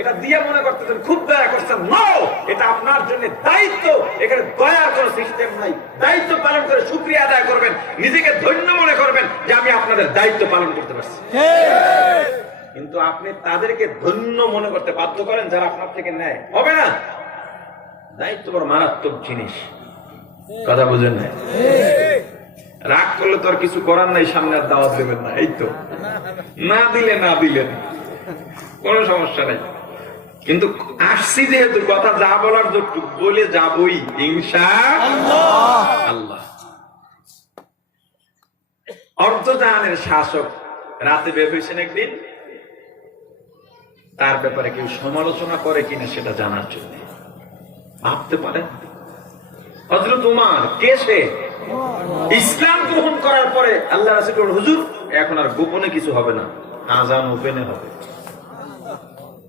এটা দিয়ে মনে করতেছেন খুব দয়া করছেন। নো, এটা আপনার জন্য দায়িত্ব। এখানে দয়ার কোনো সিস্টেম নাই। দায়িত্ব পালন করে শুকরিয়া আদায় করবেন, নিজেকে ধন্য মনে করবেন যে আমি আপনাদের দায়িত্ব পালন করতে পারছি। কিন্তু আপনি তাদেরকে ধন্য মনে করতে বাধ্য করেন যারা আপনার থেকে নেয়, হবে না। দায়িত্ব বড় মারাত্মক জিনিস, কথা বুঝেন না? রাগ করলে তো আর কিছু করার নাই, সামনে আর দাওয়াত দেবেন না, এই তো। না দিলেন কোনো সমস্যা নাই। কিন্তু আসছি যেহেতু কথা যা বলার যতটুকু বলে যাবই ইনশাআল্লাহ। অর্ধজাহানের শাসক রাতে বের হয়েছেন একদিন, তার ব্যাপারে কেউ সমালোচনা করে কিনা সেটা জানার জন্য। ভাবতে পারেন হযরত উমর কে সে? ইসলাম গ্রহণ করার পরে আল্লাহ রাসূল বলেন, হুজুর এখন আর গোপনে কিছু হবে না, আযান ওপেনে হবে।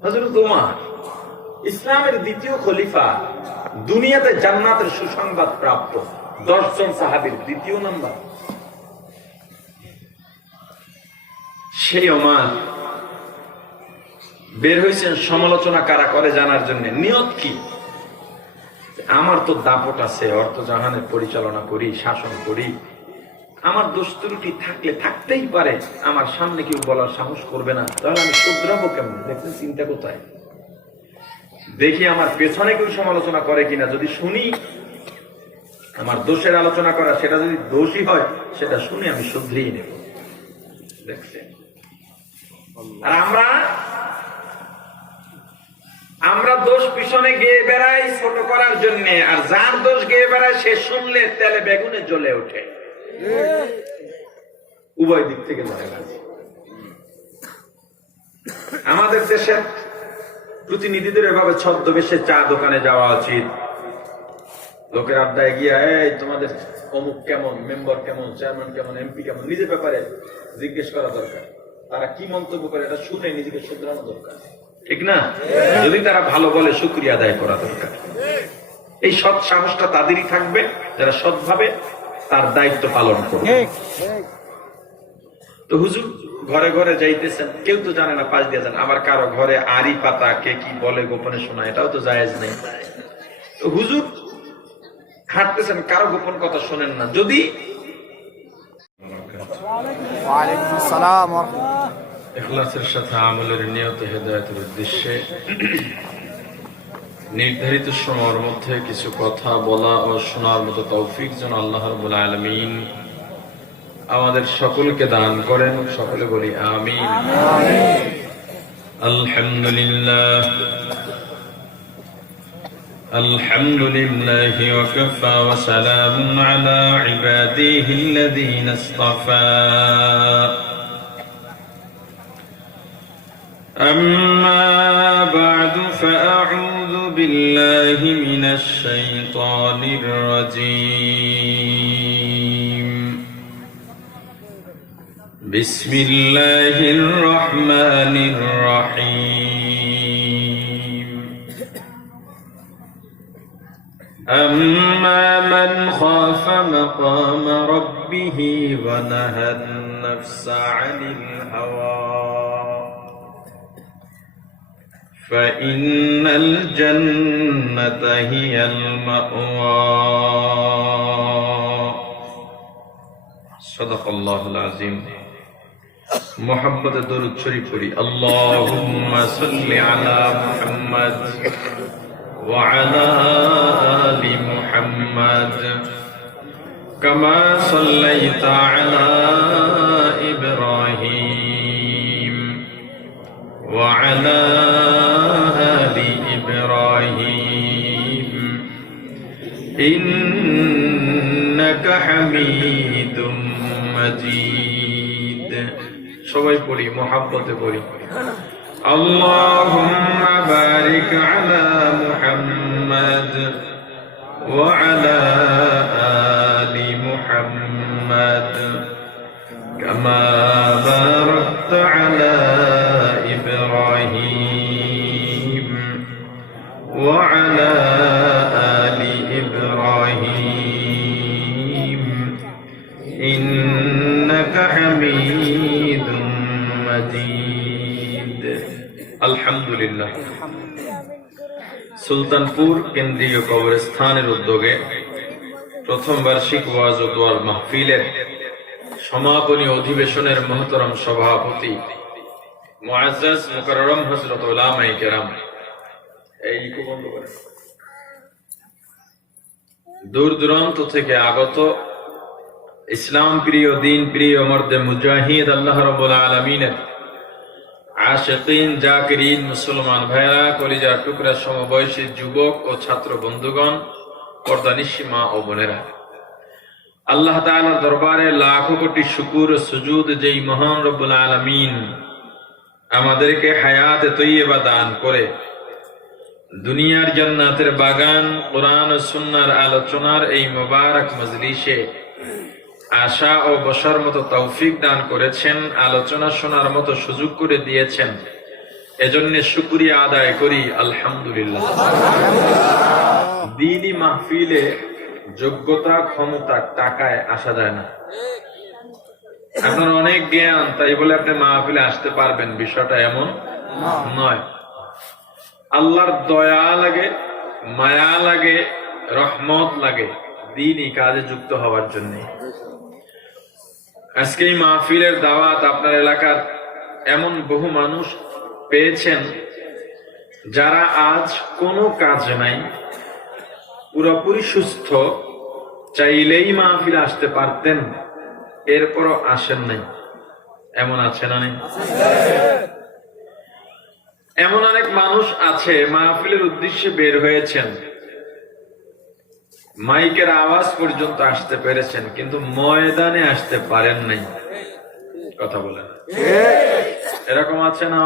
হযরত উমর ইসলামের দ্বিতীয় খলিফা, দুনিয়াতে জান্নাতের সুসংবাদ প্রাপ্ত 10 জন সাহাবীর দ্বিতীয় নাম্বার। সেই ওমর বের হয়েছেন সমালোচনা কারা করে জানার জন্য। নিয়ত কি? আমার তো দাপট আছে, অর্থজাহানের পরিচালনা করি, শাসন করি, আমার দোষ ত্রুটি থাকলে থাকতেই পারে, আমার সামনে কেউ বলার সাহস করবে না, তাহলে আমি শুধরাবো কেমন? দেখছেন চিন্তা কোথায়? দেখি আমার পেছনে কেউ সমালোচনা করে কিনা, যদি শুনি আমার দোষের আলোচনা করা, সেটা যদি দোষই হয় সেটা শুনে আমি শুধরিয়ে নেব। দেখছেন? আর আমরা দোষ পিছনে গিয়ে বেড়াই ছোট করার জন্য, আর যার দোষ গিয়ে বেড়ায় সে শুনলে তেলে বেগুনে জ্বলে ওঠে। উভয় দিক থেকে আমাদের দেশের প্রতিনিধিদের এভাবে ছদ্মবেশে চা দোকানে যাওয়া উচিত। লোকের আড্ডায় গিয়া, এই তোমাদের অমুক কেমন, মেম্বার কেমন, চেয়ারম্যান কেমন, এমপি কেমন, নিজের ব্যাপারে জিজ্ঞেস করা দরকার। তারা কি মন্তব্য করে এটা শুনে নিজেকে শুধরানো দরকার, ঠিক না? যদি তারা ভালো বলে শুকরিয়া আদায় করা দরকার। এই সৎ সাহসটা তাদেরই থাকবে যারা সৎভাবে তার দায়িত্ব পালন করবে। তো হুজুর ঘরে ঘরে যাইতেছেন, কেউ তো জানে না, পাশ দিয়ে যান। আবার কারো ঘরে আড়ি পাতা, কে কি বলে গোপনে শোনা, এটাও তো জায়েজ নেই। তো হুজুর হাঁটতেছেন, কারো গোপন কথা শোনেন না। যদি ইখলাসের সাথে আমলের নিয়ত হেদায়েতের উদ্দেশ্যে নির্ধারিত সময়ের মধ্যে কিছু কথা বলা ও শোনার মতো তৌফিক যেন আল্লাহ রাব্বুল আলামিন আমাদের সকলকে দান করেন। সকলে বলি আমিন। আলহামদুলিল্লাহ আলহামদুলিল্লাহি ওয়া কাফা ওয়া সালামুন আলা ইবাদিহিল্লাযীনা ইসতাফা। أما بعد فأعوذ بالله من الشيطان الرجيم. بسم الله الرحمن الرحيم. أما من خاف مقام ربه ونهى النفس عن الهوى فإن الجنة هي المأوى. صدق الله العظيم. محبت درود شريف پڑھی. اللهم صل على محمد وعلى آل محمد كما صليت على إبراهيم وعلى آل إبراهيم إنك حميد مجيد. সবাই পড়ি, মোহাব্বতে পড়ি. اللهم بارك على محمد وعلى آل محمد كما باركت على إبراهيم وعلى آل إبراهيم إنك حميد مجيد. الحمد لله. আলহামদুলিল্লাহ। সুলতানপুর কেন্দ্রীয় কবরস্থানের উদ্যোগে প্রথম বার্ষিক ওয়াজ ও দোয়ার মাহফিলের সমাপনী অধিবেশনের মহতরম সভাপতি মুআজ্জাজ মুকাররম হযরত উলামায়ে কেরাম, এই বন্ধ করেন, দূর দূরান্ত থেকে আগত ইসলাম প্রিয়, দিন প্রিয়, মর্দে মুজাহিদ, আল্লাহ রাব্বুল আলামিনের আশিকিন, জাকিরিন, মুসলমান ভাইরা, কলিজার টুকরা সমবয়সী যুবক ও ছাত্র বন্ধুগণ, পর্দানিশী মা ও বোনেরা, আল্লাহ তাআলার দরবারে লাখো কোটি শুকর ও সুজুদ যেই মহান রব্বুল আলামিন আমাদেরকে হায়াতে তৈয়বা দান করে দুনিয়ার জান্নাতের বাগান কোরআন ও সুন্নাহর আলোচনার এই মোবারক মজলিসে আশা ও বসার মতো তৌফিক দান করেছেন, আলোচনা শোনার মতো সুযোগ করে দিয়েছেন, এজন্য শুকরিয়া আদায় করি আলহামদুলিল্লাহ। দ্বীনি মাহফিলে যোগ্যতা, ক্ষমতা, টাকায় আসা যায় না। আপনার অনেক জ্ঞান, তাই বলে আপনি মাহফিলে আসতে পারবেন, বিষয়টা এমন নয়। আল্লাহর দয়া লাগে, মায়া লাগে, রহমত লাগে দ্বীনি কাজে যুক্ত হওয়ার জন্য। আজকে এই মাহফিলের দাওয়াত আপনার এলাকার এমন বহু মানুষ পেয়েছেন যারা আজ কোনো কাজ নাই, পুরোপুরি সুস্থ, চাইলেই মাহফিলে আসতে পারতেন, এরপরও আসেন নাই। এমন আছে না নেই? এমন অনেক মানুষ আছে মাহফিলের উদ্দেশ্যে বের হয়েছেন, মাইকের আওয়াজ পর্যন্ত আসতে পেরেছেন, কিন্তু ময়দানে আসতে পারেন নাই। কথা বলেন, এরকম আছে না?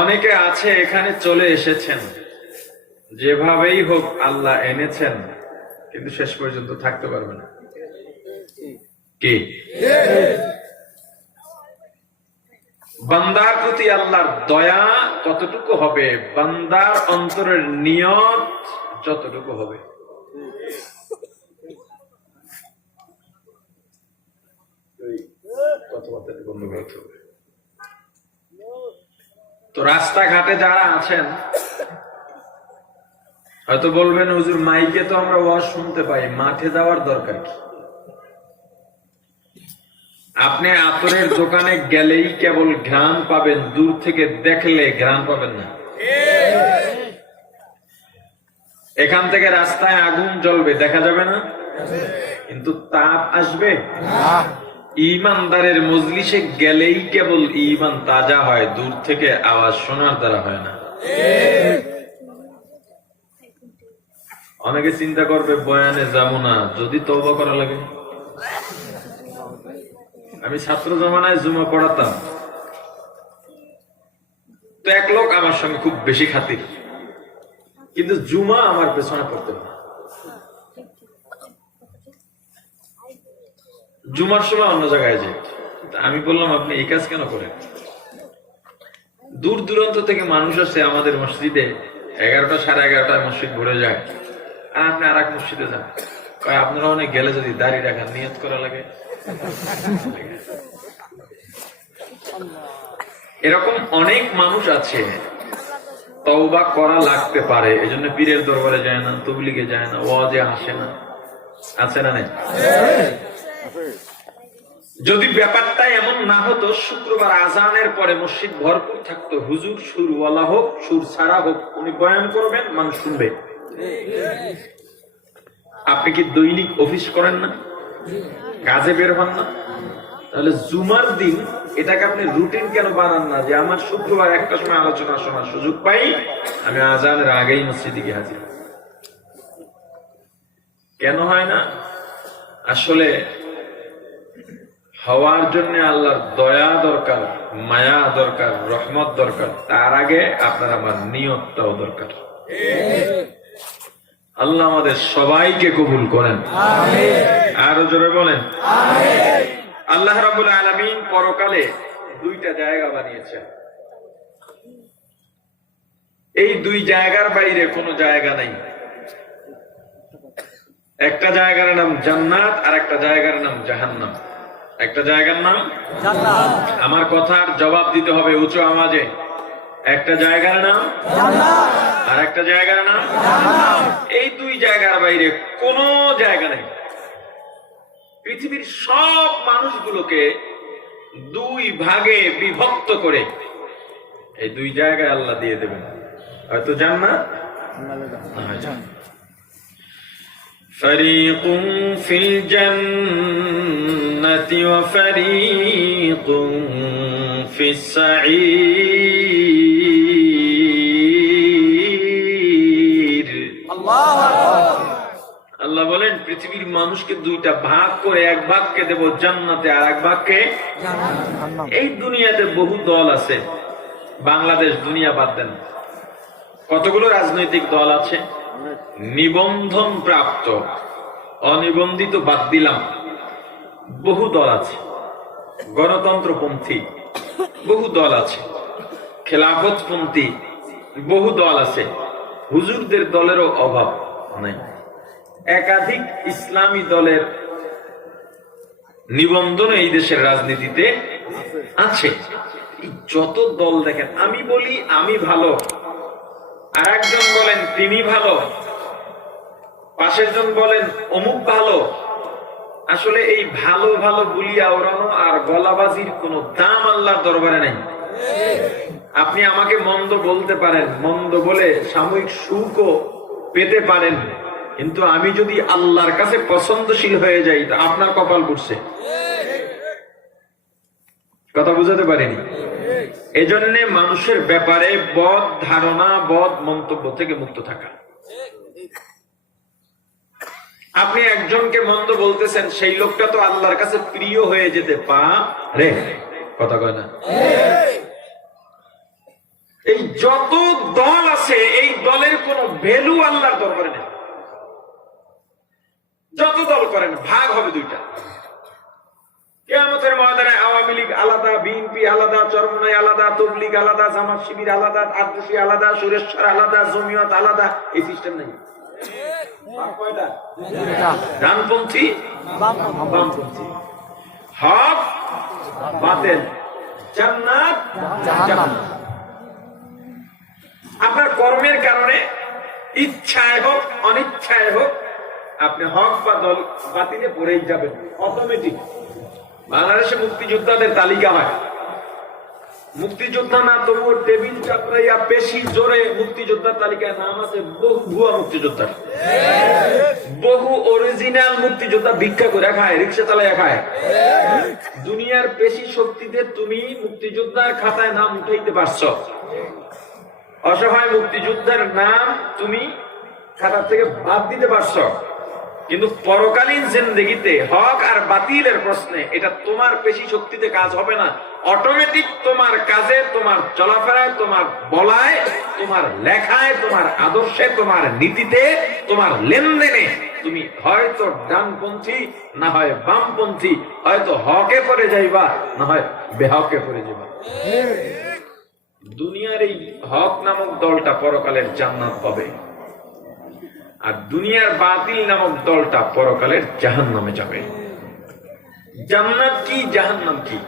অনেকে আছে এখানে চলে এসেছেন, যেভাবেই হোক আল্লাহ এনেছেন, কিন্তু শেষ পর্যন্ত থাকতে পারবে না। কি বান্দার প্রতি আল্লাহর দয়া কতটুকু হবে, বান্দার অন্তরের নিয়ত যতটুকু হবে। তো রাস্তাঘাটে যারা আছেন হয়তো বলবেন, হুজুর মাইকে তো আমরা ওয়াজ শুনতে পাই, মাঠে যাওয়ার দরকার কি? আপনি আতরের দোকানে গেলেই কেবল ঘ্রাণ পাবেন, দূর থেকে দেখলে ঘ্রাণ পাবেন না। এখান থেকে রাস্তায় আগুন জ্বলবে, দেখা যাবে না, কিন্তু তাপ আসবে। ঈমানদারের মজলিসে গেলেই কেবল ঈমান তাজা হয়, দূর থেকে আওয়াজ শোনার দ্বারা হয় না। অনেকে চিন্তা করবে বয়ানে যাবো না, যদি তওবা করা লাগে। আমি ছাত্র জমানায় জুমা পড়াতাম, তো এক লোক আমার সঙ্গে খুব বেশি খাতির, কিন্তু জুমা আমার পেছনে পড়তে না। জুমার সময় অন্য জায়গায় যাই। আমি বললাম, আপনি এই কাজ কেন করেন? দূর দূরান্ত থেকে মানুষ আসে আমাদের মসজিদে, 11টা সাড়ে 11টায় মসজিদ ভরে যায়, আর আপনি আর এক মসজিদে যান। আপনারা অনেক গেলে যদি দাঁড়িয়ে রাখার নিয়ত করা লাগে। এরকম অনেক মানুষ আছে, তওবা করা লাগতে পারে, এজন্য পীরের দরবারে যায় না, তবলিগে যায় না, ওয়াজে আসে না। আছে না নাই? যদি ব্যাপারটা এমন না হতো, শুক্রবার আজানের পরে মসজিদ ভরপুর থাকতো, হুজুর সুরওয়ালা হোক, সুর ছাড়া হোক, উনি বয়ান করবেন, মানুষ শুনবে। আপনি কি দৈনিক অফিস করেন না, কাজে বের হন না? তাহলে জুমার দিন এটাকে আপনি রুটিন কেন বানান না, যে আমার শুক্রবার একটা সময় আলোচনা শোনার সুযোগ পাই, আমি আজানের আগেই মসজিদে গিয়ে হাজির। কেন হয় না? আসলে হওয়ার জন্য আল্লাহর দয়া দরকার, মায়া দরকার, রহমত দরকার, তার আগে আপনার আমার নিয়তটাও দরকার। আল্লাহ আমাদের সবাইকে কবুল করেন, আরো জোরে বলেন আল্লাহ রাব্বুল আলামিন পরকালে দুইটা জায়গা বানিয়েছেন, এই দুই জায়গার বাইরে কোনো জায়গা নাই। একটা জায়গার নাম জান্নাত, আর একটা জায়গার নাম জাহান্নাম। একটা জায়গার নাম জান্নাত। আমার কথার জবাব দিতে হবে উঁচু আওয়াজে, একটা জায়গার নাম আর একটা জায়গার নাম, এই দুই জায়গার বাইরে কোনো জায়গা নেই। পৃথিবীর সব মানুষগুলোকে দুই ভাগে বিভক্ত করে এই দুই জায়গায় আল্লাহ দিয়ে দেবেন, হয়তো জান্নাত না হয় জাহান্নাম। ফারিকুম ফিল জান্নাতি ওয়া ফারিকুম ফিস সাঈর। আল্লাহ বলেন পৃথিবীর মানুষকে দুইটা ভাগ করে, এক ভাগকে দেব জান্নাতে আর এক ভাগকে জাহান্নামে। এই দুনিয়াতে বহু দল আছে, বাংলাদেশ দুনিয়া বাদ দেন, কতগুলো রাজনৈতিক দল আছে, নিবন্ধন প্রাপ্ত, অনিবন্ধিত বাদ দিলাম, বহু দল আছে, গণতন্ত্রপন্থী বহু দল আছে, খেলাফতপন্থী বহু দল আছে, হুজুরদের দলেরও অভাব নাই। একাধিক ইসলামী দলের নিবন্ধন এই দেশের রাজনীতিতে আছে। যত দল দেখেন, আমি বলি আমি ভালো, আর একজন বলেন তিনি ভালো, পাশের জন বলেন অমুক ভালো। আসলে এই ভালো ভালো বুলিয়া ওড়ানো আর গলাবাজির কোন দাম আল্লাহর দরবারে নাই। আপনি আমাকে মন্দ বলতে পারেন, মন্দ বলে সাময়িক সুখও পেতে পারেন, কিন্তু আমি যদি আল্লাহর কাছে পছন্দশীল হয়ে যাই তা আপনার কপাল পুড়ছে। কথা বুঝাতে পারিনি? এজন্য মানুষের ব্যাপারে বদ ধারণা, বদ মন্তব্য থেকে মুক্ত থাকা। আপনি একজনকে মন্দ বলতেছেন, সেই লোকটা তো আল্লাহর কাছে প্রিয় হয়ে যেতে পারে। কথা কয় না? এই যত দল আছে, এই দলের কোন ভ্যালু আল্লাহর দরবারে নেই। যত দল করেন, ভাগ হবে দুইটা। কিয়ামতের ময়দানে আওয়ামী লীগ আলাদা, বিএনপি আলাদা, চরমনাই আলাদা, তবলিগ আলাদা, জামাত শিবির আলাদা, আদর্শী আলাদা, সুরেশ্বর আলাদা, জমিয়ত আলাদা, এই সিস্টেম নেই। ডানপন্থী, বামপন্থী, হক বাতিল, জান্নাত জাহান্নাম। আপনার কর্মের কারণে, ইচ্ছায় হোক অনিচ্ছায় হোক, আপনি হক বা দল বাতিলে পড়েই যাবেন অটোমেটিক। বাংলাদেশে মুক্তিযোদ্ধাদের তালিকা হয়, মুক্তিযোদ্ধা না তবুও টেবিল চাপড়াইয়া পেশি জোরে মুক্তিযোদ্ধার তালিকায় নাম আছে বহু ভুয়া মুক্তিযোদ্ধা, বহু অরিজিনাল মুক্তিযোদ্ধা ভিক্ষা করে খায়, রিক্সা চালাইয়া খায়। দুনিয়ার পেশি শক্তিতে তুমি মুক্তিযোদ্ধার খাতায় নাম উঠাইতে পারছো, অসহায় মুক্তিযোদ্ধার নাম তুমি খাতা থেকে বাদ দিতে পারছো, কিন্তু পরকালীন জিন্দেগিতে হক আর বাতিলের প্রশ্নে এটা তোমার পেশি শক্তিতে কাজ হবে না। অটোমেটিক তোমার কাজে, তোমার চলাফেরায়, তোমার বলায়, তোমার লেখায়, তোমার আদর্শে, তোমার নীতিতে, তোমার লেনদেনে তুমি হয়তো ডানপন্থী না হয় বামপন্থী, হয়তো হকে পড়ে যাইবা না হয় বেহকে পড়ে যাইবা। দুনিয়ার এই হক নামক দলটা পরকালের জান্নাত পাবে, আর দুনিয়ার বাতিল নামক দলটা পরকালের জাহান্নামে যাবে। জান্নাত কি, জাহান্নাম কি?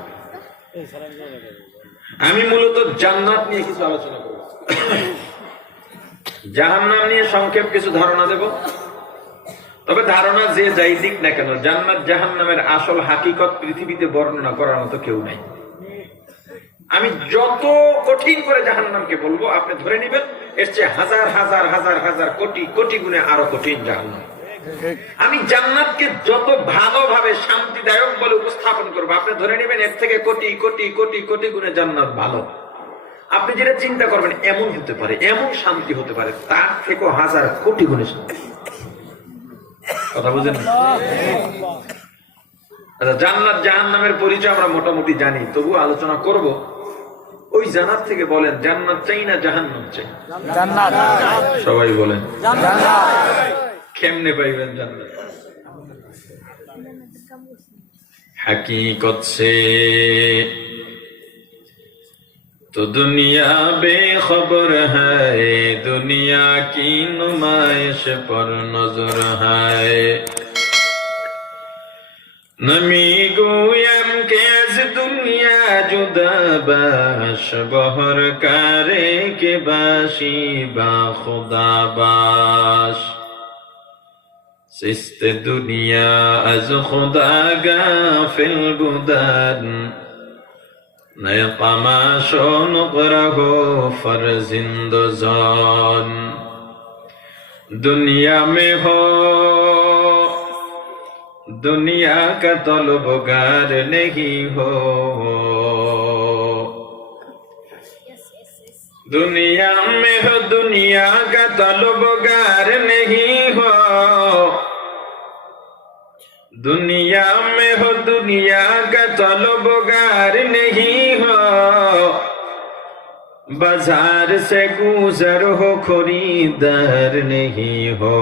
আমি মূলত জান্নাত নিয়ে কিছু আলোচনা করব, জাহান্নাম নিয়ে সংক্ষেপ কিছু ধারণা দেব। তবে ধারণা যে যাই দিক না কেন, জান্নাত জাহান্নামের আসল হাকিকত পৃথিবীতে বর্ণনা করার মতো কেউ নাই। আমি যত কঠিন করে জাহান্নামকে বলবো, আপনি ধরে নেবেন এর চেয়ে হাজার হাজার হাজার হাজার কোটি কোটি গুণে আরো কঠিন জাহান্নাম। আমি জান্নাতকে যত ভালোভাবে শান্তিদায়ক বলে উপস্থাপন করবো, আপনি ধরে নেবেন এর থেকে কোটি কোটি কোটি কোটি গুণে জান্নাত ভালো। আপনি যেটা চিন্তা করবেন এমন হতে পারে, এমন শান্তি হতে পারে, তার থেকে হাজার কোটি গুণে শান্তি। কথা বুঝেন? আচ্ছা, জান্নাত জাহান্নামের পরিচয় আমরা মোটামুটি জানি, তবু আলোচনা করব। ওই জান্নাত থেকে বলেন, জান্নাত চাই না জাহান্নাম চাই? জান্নাত। সবাই বলেন জান্নাত। কেমনে পাইবেন জান্নাত? हकीकत से तो दुनिया बेखबर है, दुनिया की नुमाइश पर नजर है। नमी गोयम के आज दुनिया जुदा बाश बहर करे के बाशी बा खुदा बाश सिस्त दुनिया अज खुदा गाफिल बुदन नए तमाशो नुकरहो फर्जिंद जान दुनिया में हो दुनिया का तलबगार नहीं हो दुनिया में हो दुनिया का तलबगार नहीं हो दुनिया में हो दुनिया का तलबगार नहीं हो बाजार से गुजर हो खरीदार नहीं हो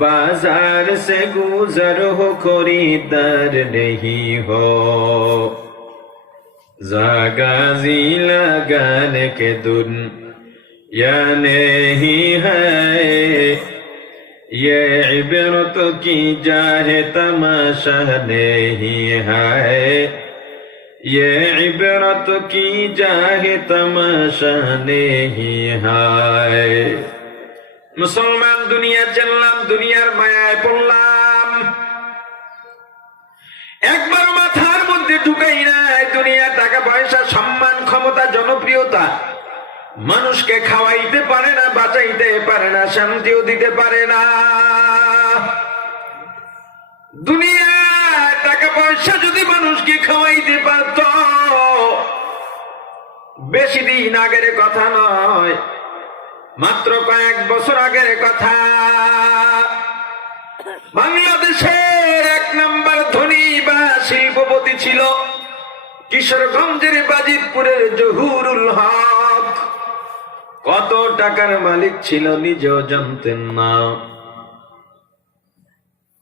बाजार से गुजर हो खरीदार नहीं हो जागाजी लगाने के दुनिया नहीं है ये इबरत की जाहे तमाशा नहीं है ये इबरत की जाहे तमाशा नहीं है मुसलमान दुनिया चललाम दुनियार मायाয় পড়লাম একবার মাথার মধ্যে ঢুকাই নাই দুনিয়া টাকা পয়সা সম্মান ক্ষমতা জনপ্রিয়তা মানুষকে খাওয়াইতে পারে না বাঁচাইতে পারে না শান্তিও দিতে পারে না দুনিয়া টাকা পয়সা যদি মানুষকে খাওয়াইতে পারত বেশি দিন আগের কথা নয় মাত্র কয়েক বছর আগের কথা বাংলাদেশের এক নম্বর ধনী বা শিল্পপতি ছিল কিশোরগঞ্জের বাজিতপুরের জহুরুল হক কত টাকার মালিক ছিল নিজেও জানতেন না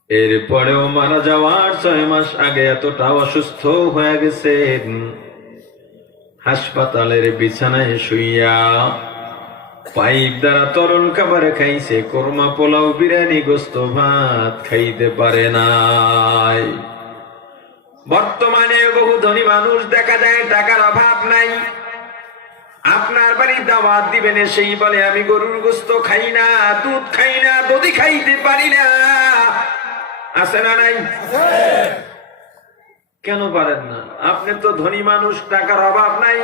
এরপরেও মারা যাওয়ার 6 মাস আগে এতটা অসুস্থ হয়ে গেছেন হাসপাতালের বিছানায় শুইয়া পাইপ দ্বারা তরল খাবার খাইছে কোরমা পোলাও বিরিয়ানি গোস্ত ভাত খাইতে পারে নাই বর্তমানে বহু ধনী মানুষ দেখা যায় টাকার অভাব নাই আপনার বাড়ি দাওয়াত দিবেন সেই বলে আমি গরুর গোস্ত খাই না দুধ খাই না দধি খাইতে পারি না আছে না নাই কেন পারেন না আপনি তো ধনী মানুষ টাকার অভাব নাই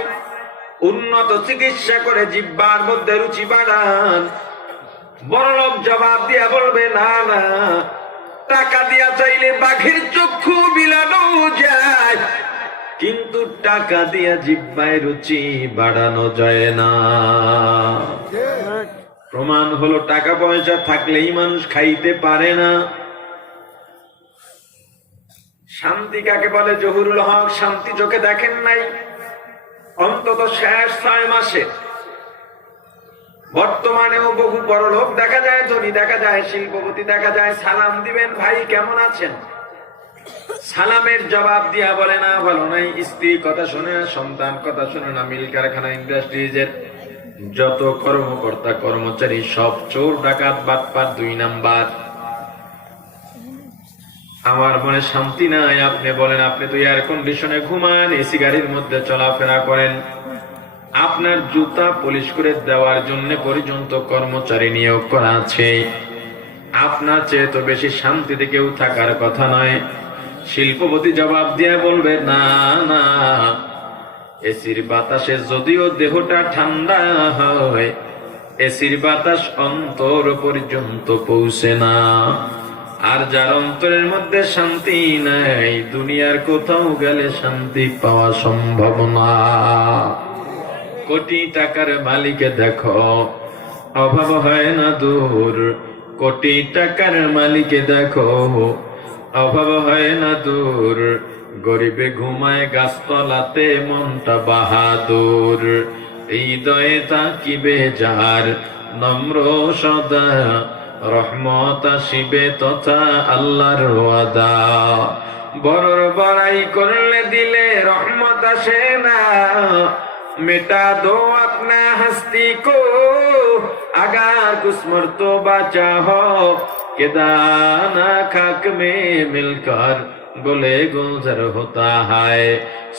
উন্নত চিকিৎসা করে জিহ্বার মধ্যে রুচি বাড়ান বড়লোক জবাব দিয়া বলবে না না টাকা দিয়া চাইলে বাঘের চক্ষু বিলানো যায় কিন্তু টাকা দিয়া জিহ্বায় রুচি বাড়ানো যায় না প্রমাণ হলো টাকা পয়সা থাকলেই মানুষ খাইতে পারে না শান্তি কাকে বলে জহুরুল হক শান্তি চোখে দেখেন নাই অন্তত শেষ 6 মাসে বর্তমানেও বহু বড় লোক দেখা যায় ধনী দেখা যায় শিল্পপতি দেখা যায় সালাম দিবেন ভাই কেমন আছেন সালামের জবাব দিয়া বলে না ভালো নাই স্ত্রী কথা শুনে না সন্তান কথা শুনে না মিল কারখানা ইন্ডাস্ট্রিজের যত কর্মকর্তা কর্মচারী সব চোর ডাকাত বাটপার 2 নাম্বার আমার মনে শান্তি নাই আপনি বলেন আপনি তো এয়ার কন্ডিশনে ঘুমান এসি গাড়ির মধ্যে চলাফেরা করেন আপনার জুতা পলিশ করে দেওয়ার জন্য পর্যন্ত কর্মচারী নিয়োগ করা আছে আপনার চেয়ে তো বেশি শান্তিতে কেউ থাকার কথা নয় শিল্পপতি জবাব দিয়ে বলবে না না এসির বাতাসে যদিও দেহটা ঠান্ডা হয় এসির বাতাস অন্তর পর্যন্ত পৌঁছে না আর যার অন্তরের মধ্যে শান্তি নাই দুনিয়ার কোথাও গেলে শান্তি পাওয়া সম্ভব না কোটি টাকার মালিকে দেখো অভাব হয় না দূর কোটি টাকার মালিকে দেখো অভাব হয় না দূর গরিবে ঘুমায় গাছতলাতে মনটা বাহাদুর হৃদয়ে তাকিবে যার নম্র সদা রহমত আসিবে তথা আল্লাহর ওয়াদা বড়র বড়াই করলে দিলে রহমত আসে না मिटा दो अपना हस्ती को अगर कुछ मर्तबा चाहो कि दाना खाक में मिलकर बोले गुजर होता है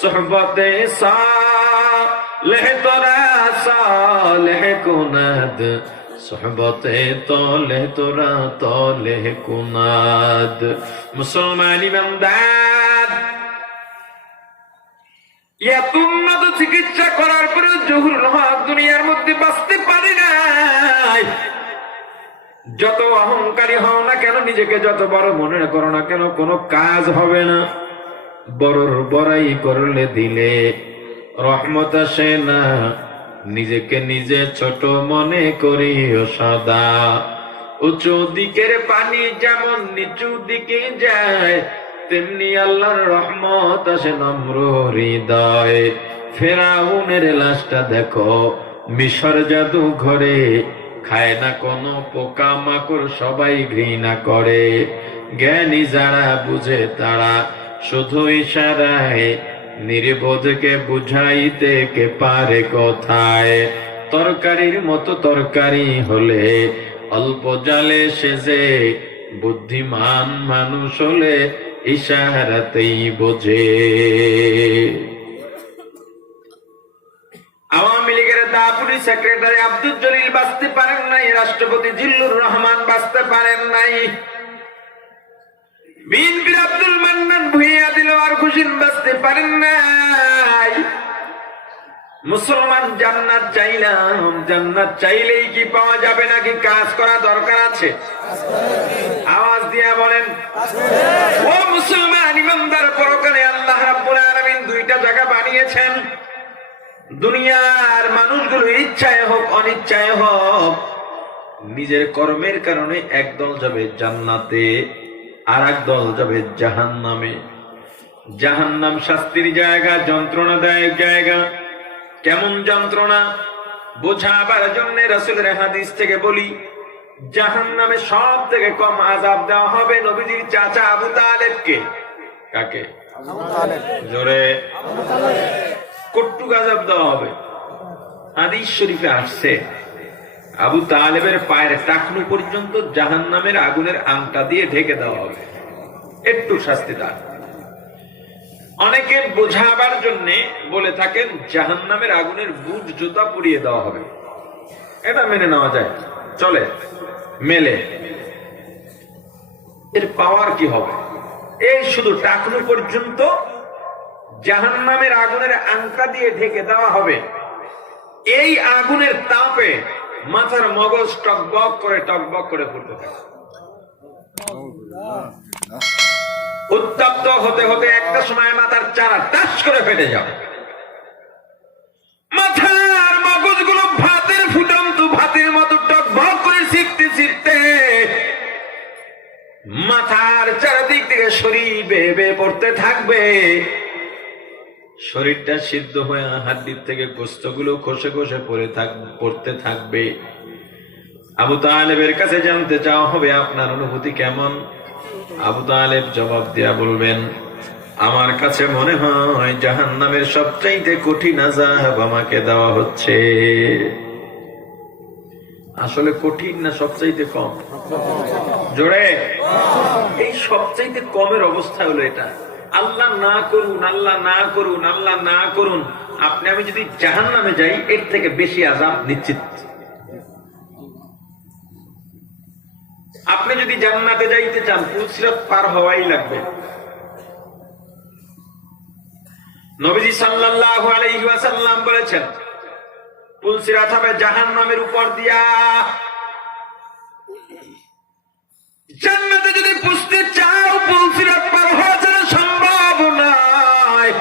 सोहबते सालेह तोरा सालेह कुनद सोहबते तोले तोरा तोले कुनद मुसलमान इमानदार এত উন্নত চিকিৎসা করার পরেও জহুরুল হক দুনিয়ার মধ্যে বাঁচতে পারে নাই। যত অহংকারী হও না কেন, নিজেকে যত বড় মনে করো না কেন, কোনো কাজ হবে না। বড়র বড়াই করলে দিলে রহমত আসে না, নিজেকে নিজে ছোট মনে করিও সদা। উঁচু দিকের পানি যেমন নিচু দিকে যায়, তেমনি আল্লাহর রহমত আসে নম্র হৃদয়। ফেরাউনের লাশটা দেখো মিশর জাদু ঘরে, খায় না কোনো পোকা মাকড়, সবাই ঘৃণা করে। জ্ঞানী যারা বুঝে তারা শুধু ইশারায়, নির্বোধকে বুঝাইতে কে পারে কোথায়। তরকারির মতো তরকারি হলে অল্প জালে সেজে, বুদ্ধিমান মানুষ হলে ইশারাতেই বোঝে। আওয়ামী লীগের দাপুরি সেক্রেটারি আব্দুল জলিল বাঁচতে পারেন নাই, রাষ্ট্রপতি জিল্লুর রহমান বাঁচতে পারেন নাই, বিএনপির আব্দুল মান্নান ভূঁইয়া দিলওয়ার হোসেন বাঁচতে পারেন নাই। মুসলমান জান্নাত চাইলাম, জান্নাত চাইলেই কি পাওয়া যাবে নাকি কাজ করা দরকার আছে? আওয়াজ দিয়া বলেন ও মুসলমান ইমানদার, পরকালে আল্লাহ রাব্বুল আলামিন দুইটা জায়গা বানিয়েছেন। দুনিয়ার মানুষগুলো ইচ্ছায় হোক অনিচ্ছায় হোক, নিজের কর্মের কারণে একদল যাবে জান্নাতে, আর এক দল যাবে জাহান্নামে। জাহান্নাম শাস্তির জায়গা, যন্ত্রণাদায়ক জায়গা। কেমন যন্ত্রণা বোঝাবার জন্য রাসূলের হাদিস থেকে বলি, জাহান্নামে সব থেকে কম আযাব দেওয়া হবে নবীজির চাচা আবু তালেবকে। কাকে? জোরে কট্টু আযাব দেওয়া হবে। হাদিস শরীফে আসছে, আবু তালেবের পায়ের টাকনু পর্যন্ত জাহান্নামের আগুনের আংটা দিয়ে ঢেকে দেওয়া হবে, একটু শাস্তি তার। অনেকে বোঝাবার জন্য বলে থাকেন জাহান্নামের আগুনের বুট জুতা পুড়িয়ে দেওয়া হবে। এটা মেনে নেওয়া যায়, চলে, মেলে। এর পাওয়ার কি হবে? এই শুধু টাকনু পর্যন্ত জাহান্নামের আগুনের আংটা দিয়ে ঢেকে দেওয়া হবে। এই আগুনের তাপে মাথার মগজ টকবক করে পড়তে থাকে। উত্তপ্ত হতে হতে একটা সময় মাথার চারা টাচ করে ফেটে যাবে। মাথার মগজগুলো ভাতের ফুটন্ত ভাতের মতো টকবক করে শিখতে মাথার চারদিক থেকে শরীর বেয়ে বেয়ে পড়তে থাকবে। শরীরটা সিদ্ধ হয়ে হাড্ডির থেকে গোস্তগুলো খসে খসে পড়তে থাকবে। আবু তালেবের কাছে জানতে চাওয়া হবে আপনার অনুভূতি কেমন? আবু তালেব জবাব দিয়া বলবেন, আমার কাছে মনে হয় জাহান্নামের সবচাইতে কঠিন আযাব আমাকে দেওয়া হচ্ছে। আসলে কঠিন না সবচাইতে কম? জোরে, এই সবচাইতে কমের অবস্থা হলো এটা। আল্লাহ না করুন, আল্লাহ না করুন, আল্লাহ না করুন, আপনি আমি যদি জাহান্নামে যাই এর থেকে বেশি আযাব নিশ্চিত। আপনি যদি জান্নাতে যাইতে চান পুলসিরাত পার হওয়াই লাগবে। নবীজি সাল্লাল্লাহু আলাইহি ওয়াসাল্লাম বলেছেন, পুলসিরাত হবে জাহান্নামের উপর দিয়া। জান্নাতে যদি পৌঁছতে চাও পুলসিরাত পার হওয়া ছাড়া সম্ভব নয়।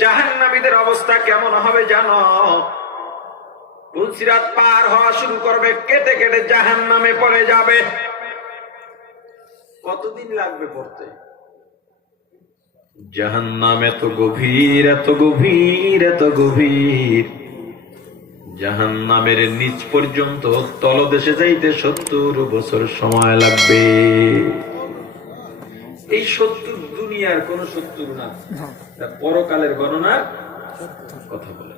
জাহান্নামীদের অবস্থা কেমন হবে জানো? পুলসিরাত পার হওয়া শুরু করবে, কেটে কেটে জাহান্নামে পড়ে যাবে। কতদিন লাগবে পড়তে? জাহান্নাম এত গভীর, এত গভীর, এত গভীর, জাহান্নামের নিচ পর্যন্ত তলদেশে যাইতে 70 বছর সময় লাগবে। এই 70 দুনিয়ার কোন 70 না, পরকালের গণনার কথা বলে।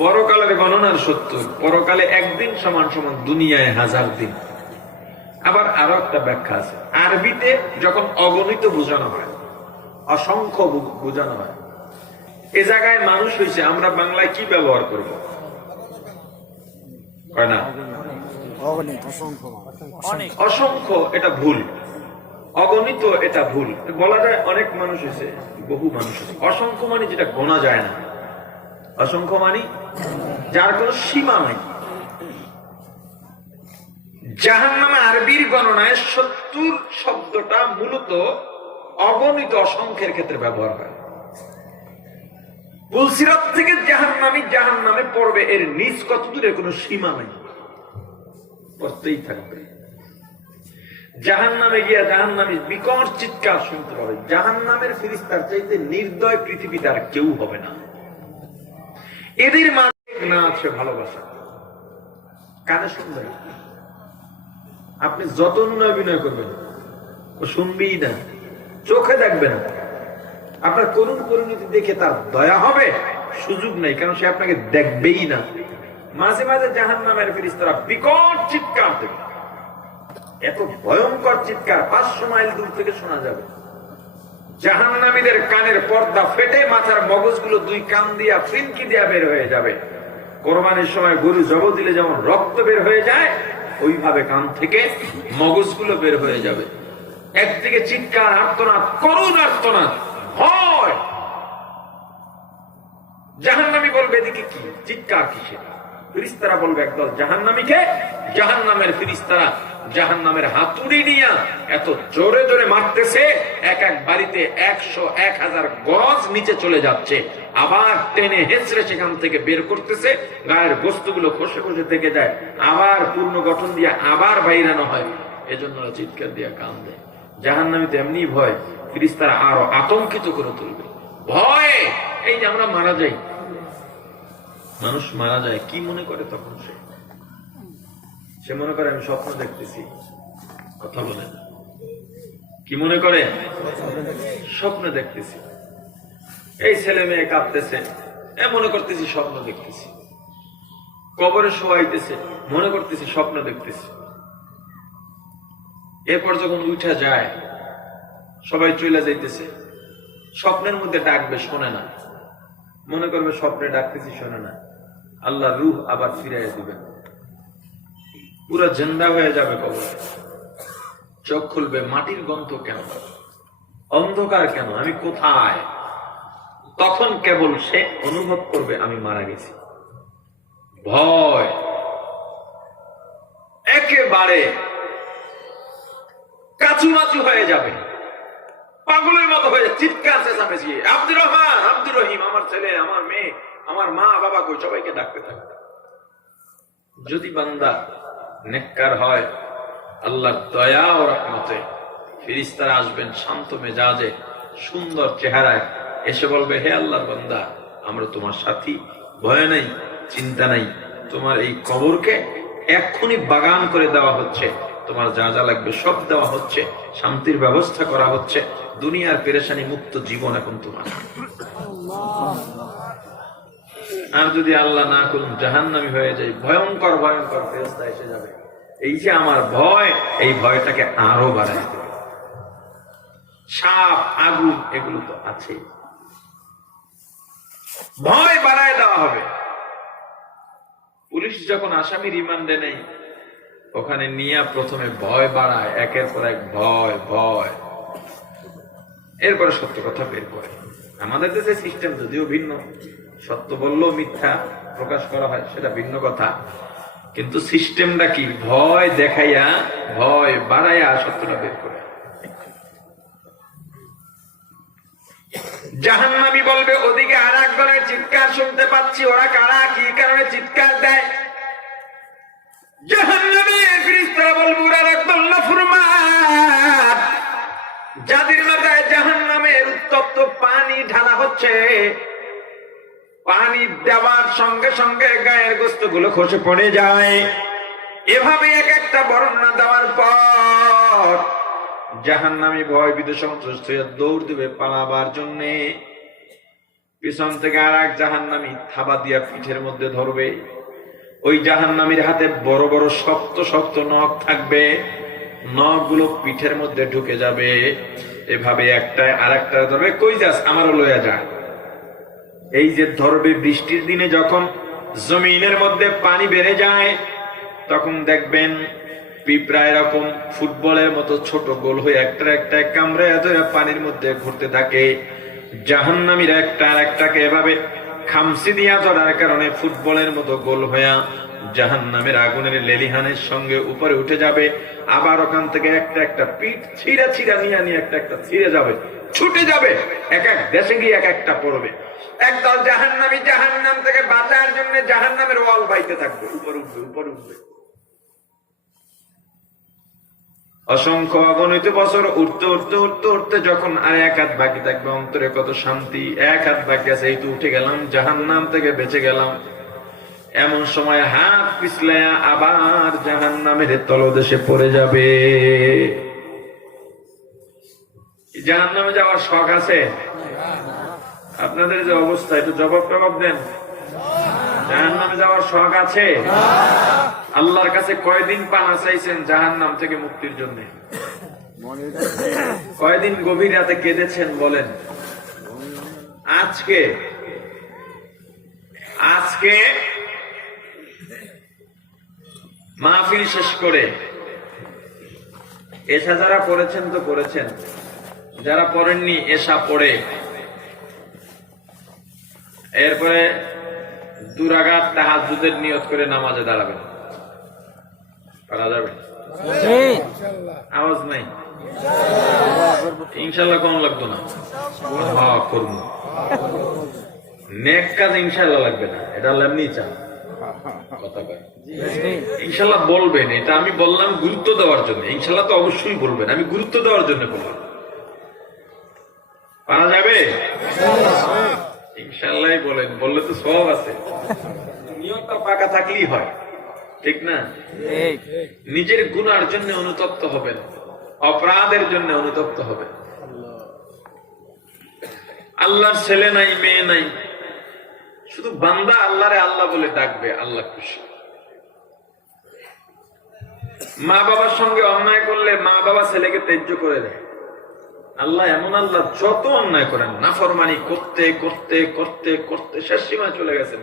পরকালের গণনার 70, পরকালে একদিন সমান সমান দুনিয়ায় 1000 দিন। আবার আরো একটা ব্যাখ্যা আছে, আরবিতে যখন অগণিত বোঝানো হয়, অসংখ্য বোঝানো হয়, এ জায়গায় মানুষ হয়েছে, আমরা বাংলায় কি ব্যবহার করব? না, অসংখ্য এটা ভুল, অগণিত এটা ভুল। বলা যায় অনেক মানুষ হয়েছে, বহু মানুষ হয়েছে। অসংখ্য মানে যেটা গোনা যায় না, অসংখ্য মানে যার কোনো সীমা নাই। জাহান্নামে আরবির গণনায় 70 শব্দটা মূলত অগণিত অসংখ্যের ক্ষেত্রে ব্যবহার হয়। পুলসিরাত থেকে জাহান্নামে পড়বে, এর নিচ কত দূরের কোনো সীমা নাই, পড়তেই থাকবে। জাহান্নামে গিয়া জাহান্নামী বিকট চিৎকার শুনতে পাবে। জাহান্নামের ফেরেশতার চাইতে নির্দয় পৃথিবীতে আর কেউ হবে না। এদের মাঝে না আছে ভালোবাসা, কানে শুনবে না। আপনি যত অভিনয় করবেন ও শুনবেই না, চোখে দেখবে না। আপনার করুণ পরিণতি দেখে তার দয়া হবে সুযোগ নেই, কারণ সে আপনাকে দেখবেই না। মাঝে মাঝে জাহান্নামের ফেরেশতারা বিকট চিৎকার দেবে, এত ভয়ঙ্কর চিৎকার 500 মাইল দূর থেকে শোনা যাবে। জাহান্নামীদের কানের পর্দা ফেটে মাথার মগজগুলো 2 কান দিয়া ফিনকি দিয়া বের হয়ে যাবে। কোরবানির সময় গরু জব দিলে যেমন রক্ত বের হয়ে যায়, ওইভাবে কান থেকে মগজগুলো বের হয়ে যাবে। একদিকে চিৎকার, আর্তনাদ, করুণ আর্তনাদ, ভয়। জাহান্নামী বলবে এদিকে কি চিৎকার কিসে? ফেরেশতারা বলবে একদল জাহান্নামীকে, জাহান্নামের ফেরেশতারা জাহান্নামের হাতুড়ি নিয়ে এত জোরে জোরে মারতেছে, এক এক বাড়িতে 100, 1000 গজ নিচে চলে যাচ্ছে, আবার টেনে হেঁচড়ে সেখান থেকে বের করতেছে, গায়ের বস্তুগুলো খসে খসে থেকে যায়, আবার পূর্ণ গঠন দিয়ে আবার বাইরানো হয়। এজন্য চিৎকার দিয়ে কান্দে। জাহান্নামীতে এমনি ভয়, ফেরেশতারা আরো আতঙ্কিত করে তুলবে। ভয়, এই যে আমরা মারা যাই, মানুষ মারা যায়, কি মনে করে তখন? সে মনে করে আমি স্বপ্ন দেখতেছি। কথা বলে না, কি মনে করে? স্বপ্ন দেখতেছি। এই ছেলে মেয়ে কাঁদতেছে, মনে করতেছি স্বপ্ন দেখতেছি। কবরে শোয়াইতেছে, মনে করতেছি স্বপ্ন দেখতেছি। এরপর যখন উঠা যায়, সবাই চলে যাইতেছে, স্বপ্নের মধ্যে ডাকবে, শোনে না, মনে করবে স্বপ্নে ডাকতেছি, শোনে না। আল্লাহ রূহ আবার ফিরাইয়া দিবেন, পুরো জিন্দা হয়ে যাবে কবরে। চোখ খুলবে, মাটির গন্ধ কেন, অন্ধকার কেন, আমি কোথায়? তখন কেবল সে অনুভব করবে আমি মারা গেছি। ভয় একেবারে কাচুমাচু হয়ে যাবে, পাগলের মতো হয়ে চিৎকার চেঁচামেচি, আব্দুর রহমান, আব্দুর রহিম, আমার ছেলে, আমার মেয়ে, আমার মা বাবা কই, সবাইকে ডাকতে থাকবে। যদি বান্দা নেককার হয়, আল্লাহর দয়া ও রহমতে ফেরেশতারা আসবেন শান্ত মেজাজে, সুন্দর চেহারায়, এসে বলবে, হে আল্লাহর বান্দা, আমরা তোমার সাথী, ভয় নাই, চিন্তা নাই, তোমার এই কবরকে এক্ষুনি বাগান করে দেওয়া হচ্ছে, তোমার যা যা লাগবে সব দেওয়া হচ্ছে, শান্তির ব্যবস্থা করা হচ্ছে, দুনিয়ার পেরেশানি মুক্ত জীবন এখন তোমার। আর যদি আল্লাহ না করুন জাহান্নামী হয়ে যায়, ভয়ঙ্কর ভয়ঙ্কর ফেরেশতা এসে যাবে। এই যে আমার ভয়, এই ভয়টাকে আরো বাড়ায় দেবে। সাপ, আগুন, এগুলো তো আছে, ভয় বাড়ায় দেওয়া হবে। পুলিশ যখন আসামি রিমান্ডে নেই, ওখানে নিয়ে প্রথমে ভয় বাড়ায়, একের পর এক ভয় ভয়, এরপরে সত্য কথা বের করে। আমাদের দেশে সিস্টেম যদিও ভিন্ন, সত্য বললেও মিথ্যা প্রকাশ করা হয়, সেটা ভিন্ন কথা, কিন্তু সিস্টেমটা কি? ভয় দেখাইয়া, ভয় বাড়াইয়া সত্যটা বের করে। জাহান্নামী বলবে, ওদিকে আর এক দলের চিৎকার শুনতে পাচ্ছি, ওরা কারা, কি কারণে চিৎকার দেয়? জাহান্নামীর ফেরেশতারা বলবে, ওরা একদল নাফরমান, যাদের মাথায় জাহান্নামের উত্তপ্ত পানি ঢালা হচ্ছে। পানি দেওয়ার সঙ্গে সঙ্গে গায়ের গোস্তগুলো খসে পড়ে যায়। এভাবে এক একটা বর্ণনা দেওয়ার পর জাহান্নামী ভয় ভীত সন্ত্রস্ত হয়ে দৌড় দেবে পালাবার জন্য। পিছন থেকে আর এক জাহান্নামী থাবা দিয়া পিঠের মধ্যে ধরবে। ওই জাহান্নামীর হাতে বড় বড় শক্ত শক্ত নখ থাকবে। নখগুলো পিঠের মধ্যে ঢুকে যাবে, এভাবে একটা আর একটা ধরবে, কই যাস আমারও লইয়া যায়। এই যে ধরবে, বৃষ্টির দিনে যখন জমিনের মধ্যে পানি বেড়ে যায় তখন দেখবেন পিঁপড়া এরকম ফুটবলের মতো ছোট গোল হয়ে একটা একটা কামড়ে ধরে পানির মধ্যে ঘুরতে থাকে। জাহান্নামীরা একটা আর একটাকে এভাবে খামসি দিয়া ধরার কারণে ফুটবলের মতো গোল হইয়া জাহান্নামের আগুনের লেলিহানের সঙ্গে উপরে উঠে যাবে। আবার ওখান থেকে একটা একটা পিঠ ছিঁড়া ছিঁড়া নিয়ে একটা একটা ছিঁড়ে যাবে, ছুটে যাবে, এক এক দেশে গিয়ে এক একটা পড়বে। একদল জাহান্নামী জাহান্নাম থেকে বাঁচার জন্য জাহান্নামের ওয়াল বাইতে থাকবে, উপরে উঠবে উপরে উঠবে। অসংখ্য অগণিত বছর উঠতে উঠতে উঠতে উঠতে যখন আর এক হাত বাকি থাকবে, অন্তরে কত শান্তি, এক হাত বাকি আছে, এই তো উঠে গেলাম, জাহান্নাম থেকে বেঁচে গেলাম। এমন সময় হাত পিছলায়া আবার জাহান্নামের তলদেশে পড়ে যাবে। জাহান্নামে যাওয়ার শখ আছে আপনাদের? যে অবস্থা, একটু জবাব দেন। জাহান্নামে যাওয়ার শখ আছে? আল্লাহর কাছে কয়দিন পানা চাইছেন জাহান্নাম থেকে মুক্তির জন্য? কয়দিন গভীর রাতে কেঁদেছেন বলেন? আজকে মাহফিল শেষ করে এশা যারা পড়েছেন তো পড়েছেন, যারা পড়েননি এশা পড়ে এরপরে দুরাগাত তাহাজ্জুদের নিয়ত করে নামাজে দাঁড়াবেন। পারা যাবে? আওয়াজ নাই? ইনশাল্লাহ কম লাগতো না? হ্যাঁ করবো। নেক কাজ ইনশাল্লাহ লাগবে না, এটা আল্লাহ এমনিই চান। কথা কয় ইনশাল্লাহ বলবেন, এটা আমি বললাম গুরুত্ব দেওয়ার জন্য। ইনশাল্লাহ তো অবশ্যই বলবেন, আমি গুরুত্ব দেওয়ার জন্য বললাম। পারা যাবে? ইনশাল্লাহ বলেন, বললে তো সব আছে। নিয়তটা পাকা থাকলেই হয়, ঠিক না? নিজের গুনার জন্য অনুতপ্ত হবেন, অপরাধের জন্য অনুতপ্ত হবেন। আল্লাহর ছেলে নাই, মেয়ে নাই, শুধু বান্দা আল্লাহরে আল্লাহ বলে ডাকবে, আল্লাহ খুশি। মা বাবার সঙ্গে অন্যায় করলে মা বাবা ছেলেকে ত্যায্য করে দেয়। আল্লাহ এমন আল্লাহ, যত অন্যায় করেন নাফরমানি করতে করতে করতে করতে শেষ সীমায় চলে গেছেন,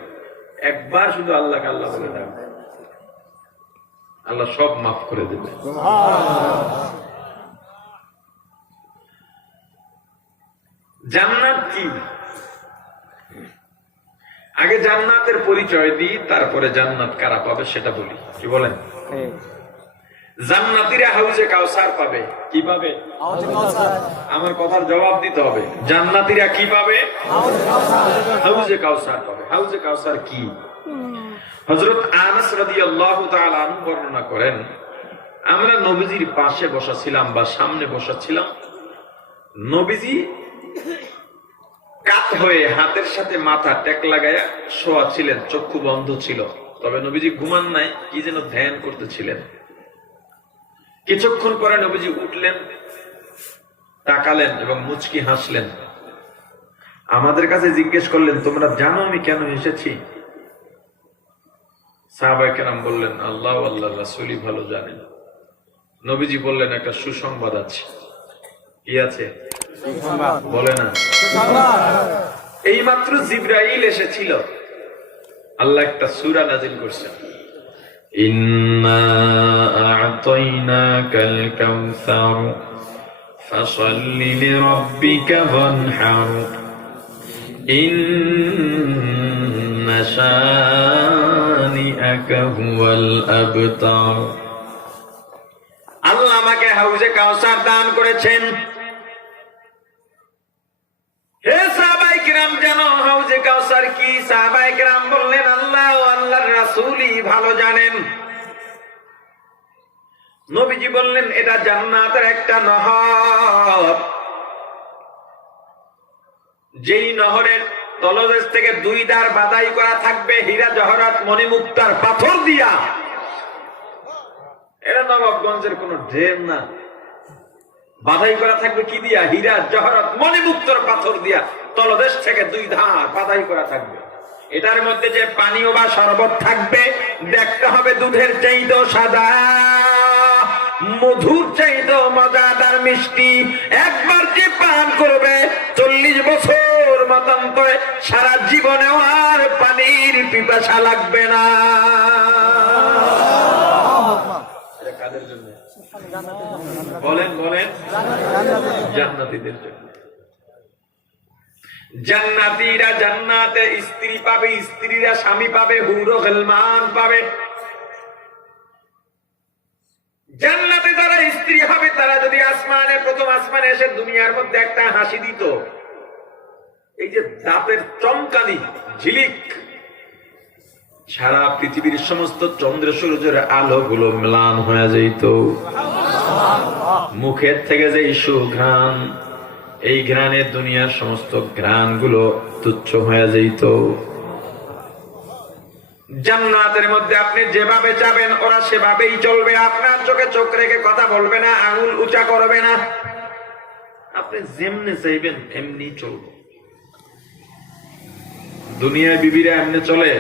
একবার শুধু আল্লাহকে আল্লাহ বলে ডাকবে, আল্লাহ সব মাফ করে দেবে। জান্নাত কি? আগে জান্নাতের পরিচয় দিই, তারপরে জান্নাত কারা পাবে সেটা বলি। কি বলেন? জান্নাতীরা হাউজে কাউসার পাবে। কি পাবে? আমার কথার জবাব দিতে হবে। জান্নাতীরা কি পাবে? হাউজে কাউসার পাবে। হাউজে কাউসার কি? হযরত আনাস রাদিয়াল্লাহু তাআলা আনহু বর্ণনা করেন, আমরা নবীজির পাশে বসা ছিলাম বা সামনে বসা ছিলাম। নবীজি কাত হয়ে হাতের সাথে মাথা টেক লাগায়া শোয়া ছিলেন, চক্ষু বন্ধ ছিল। তবে নবীজি ঘুমান নাই, কি যেন ধ্যান করতেছিলেন। কিছুক্ষণ পরে নবীজি উঠলেন, তাকালেন এবং মুচকি হাসলেন। আমাদের কাছে জিজ্ঞেস করলেন, তোমরা জানো আমি কেন এসেছি? সাহাবায়ে কেরাম বললেন, আল্লাহ আল্লাহর রাসূলই ভালো জানেন। নবীজি বললেন, একটা সুসংবাদ আছে। কি আছে? বলে না। এইমাত্র জিবরাইল এসেছিল, আল্লাহ একটা সূরা নাযিল করছেন, ইন্না আ'তাইনাকাল কাউসার ফাসাল্লি লিরাব্বিকা ওয়ানহার ইন্না শানিআকা হুয়াল আবতার। আল্লাহ আমাকে হাউজে কাউসার দান করেছেন। হে সাহাবায়ে কিরাম, জানো হাউজে কাউসার কি? সাহাবায়ে কিরাম বললেন, আল্লাহ ও আল্লাহর রাসূলই ভালো জানেন। নবীজি বললেন, এটা জান্নাতের একটা নহর, যেই নহরের তলদেশ থেকে দুই ধার বাধাই করা থাকবে হীরা জহরাত মণিমুক্তার পাথর দিয়া। এরা নবাবগঞ্জের কোন ড্রেন না, বাধাই করা থাকবে কি দিয়া? হীরা জহরত মণিমুক্তর পাথর দিয়া তলদেশ থেকে দুই ধার বাধাই করা থাকবে। এটার মধ্যে যে পানীয় বা শরবত থাকবে দেখতে হবে দুধের চাইতেও সাদা, মধুর চাইতেও মজাদার মিষ্টি। একবার যে পান করবে 40 বছর মতান্তরে সারা জীবনেও আর পানির পিপাসা লাগবে না। কাদের জন্য বলেন? বলেন, জান্নাতীদের জন্য। জান্নাতীরা জান্নাতে স্ত্রী পাবে, স্ত্রীরা স্বামী পাবে, হুর ও গলমান পাবে। জান্নাতে যারা স্ত্রী হবে তারা যদি প্রথম আসমানে এসে দুনিয়ার মধ্যে একটা হাসি দিত, এই যে দাঁতের চমকানি ঝিলিক, সারা পৃথিবীর সমস্ত চন্দ্র সূর্যের আলো গুলো ম্লান হয়ে যেত। মুখের থেকে যে সুঘ্রাণ, এই ঘ্রাণে দুনিয়ার সমস্ত ঘ্রাণ গুলো তুচ্ছ হয়ে যেত। জান্নাতের মধ্যে আপনি যেভাবে যাবেন ওরা সেভাবেই চলবে। আপনার চোখে চোখ রেখে কথা বলবে না, আঙুল উঁচা করবে না। আপনি যেমনি চাইবেন এমনি চলবে। দুনিয়ায় বিবিরা এমনি চলে?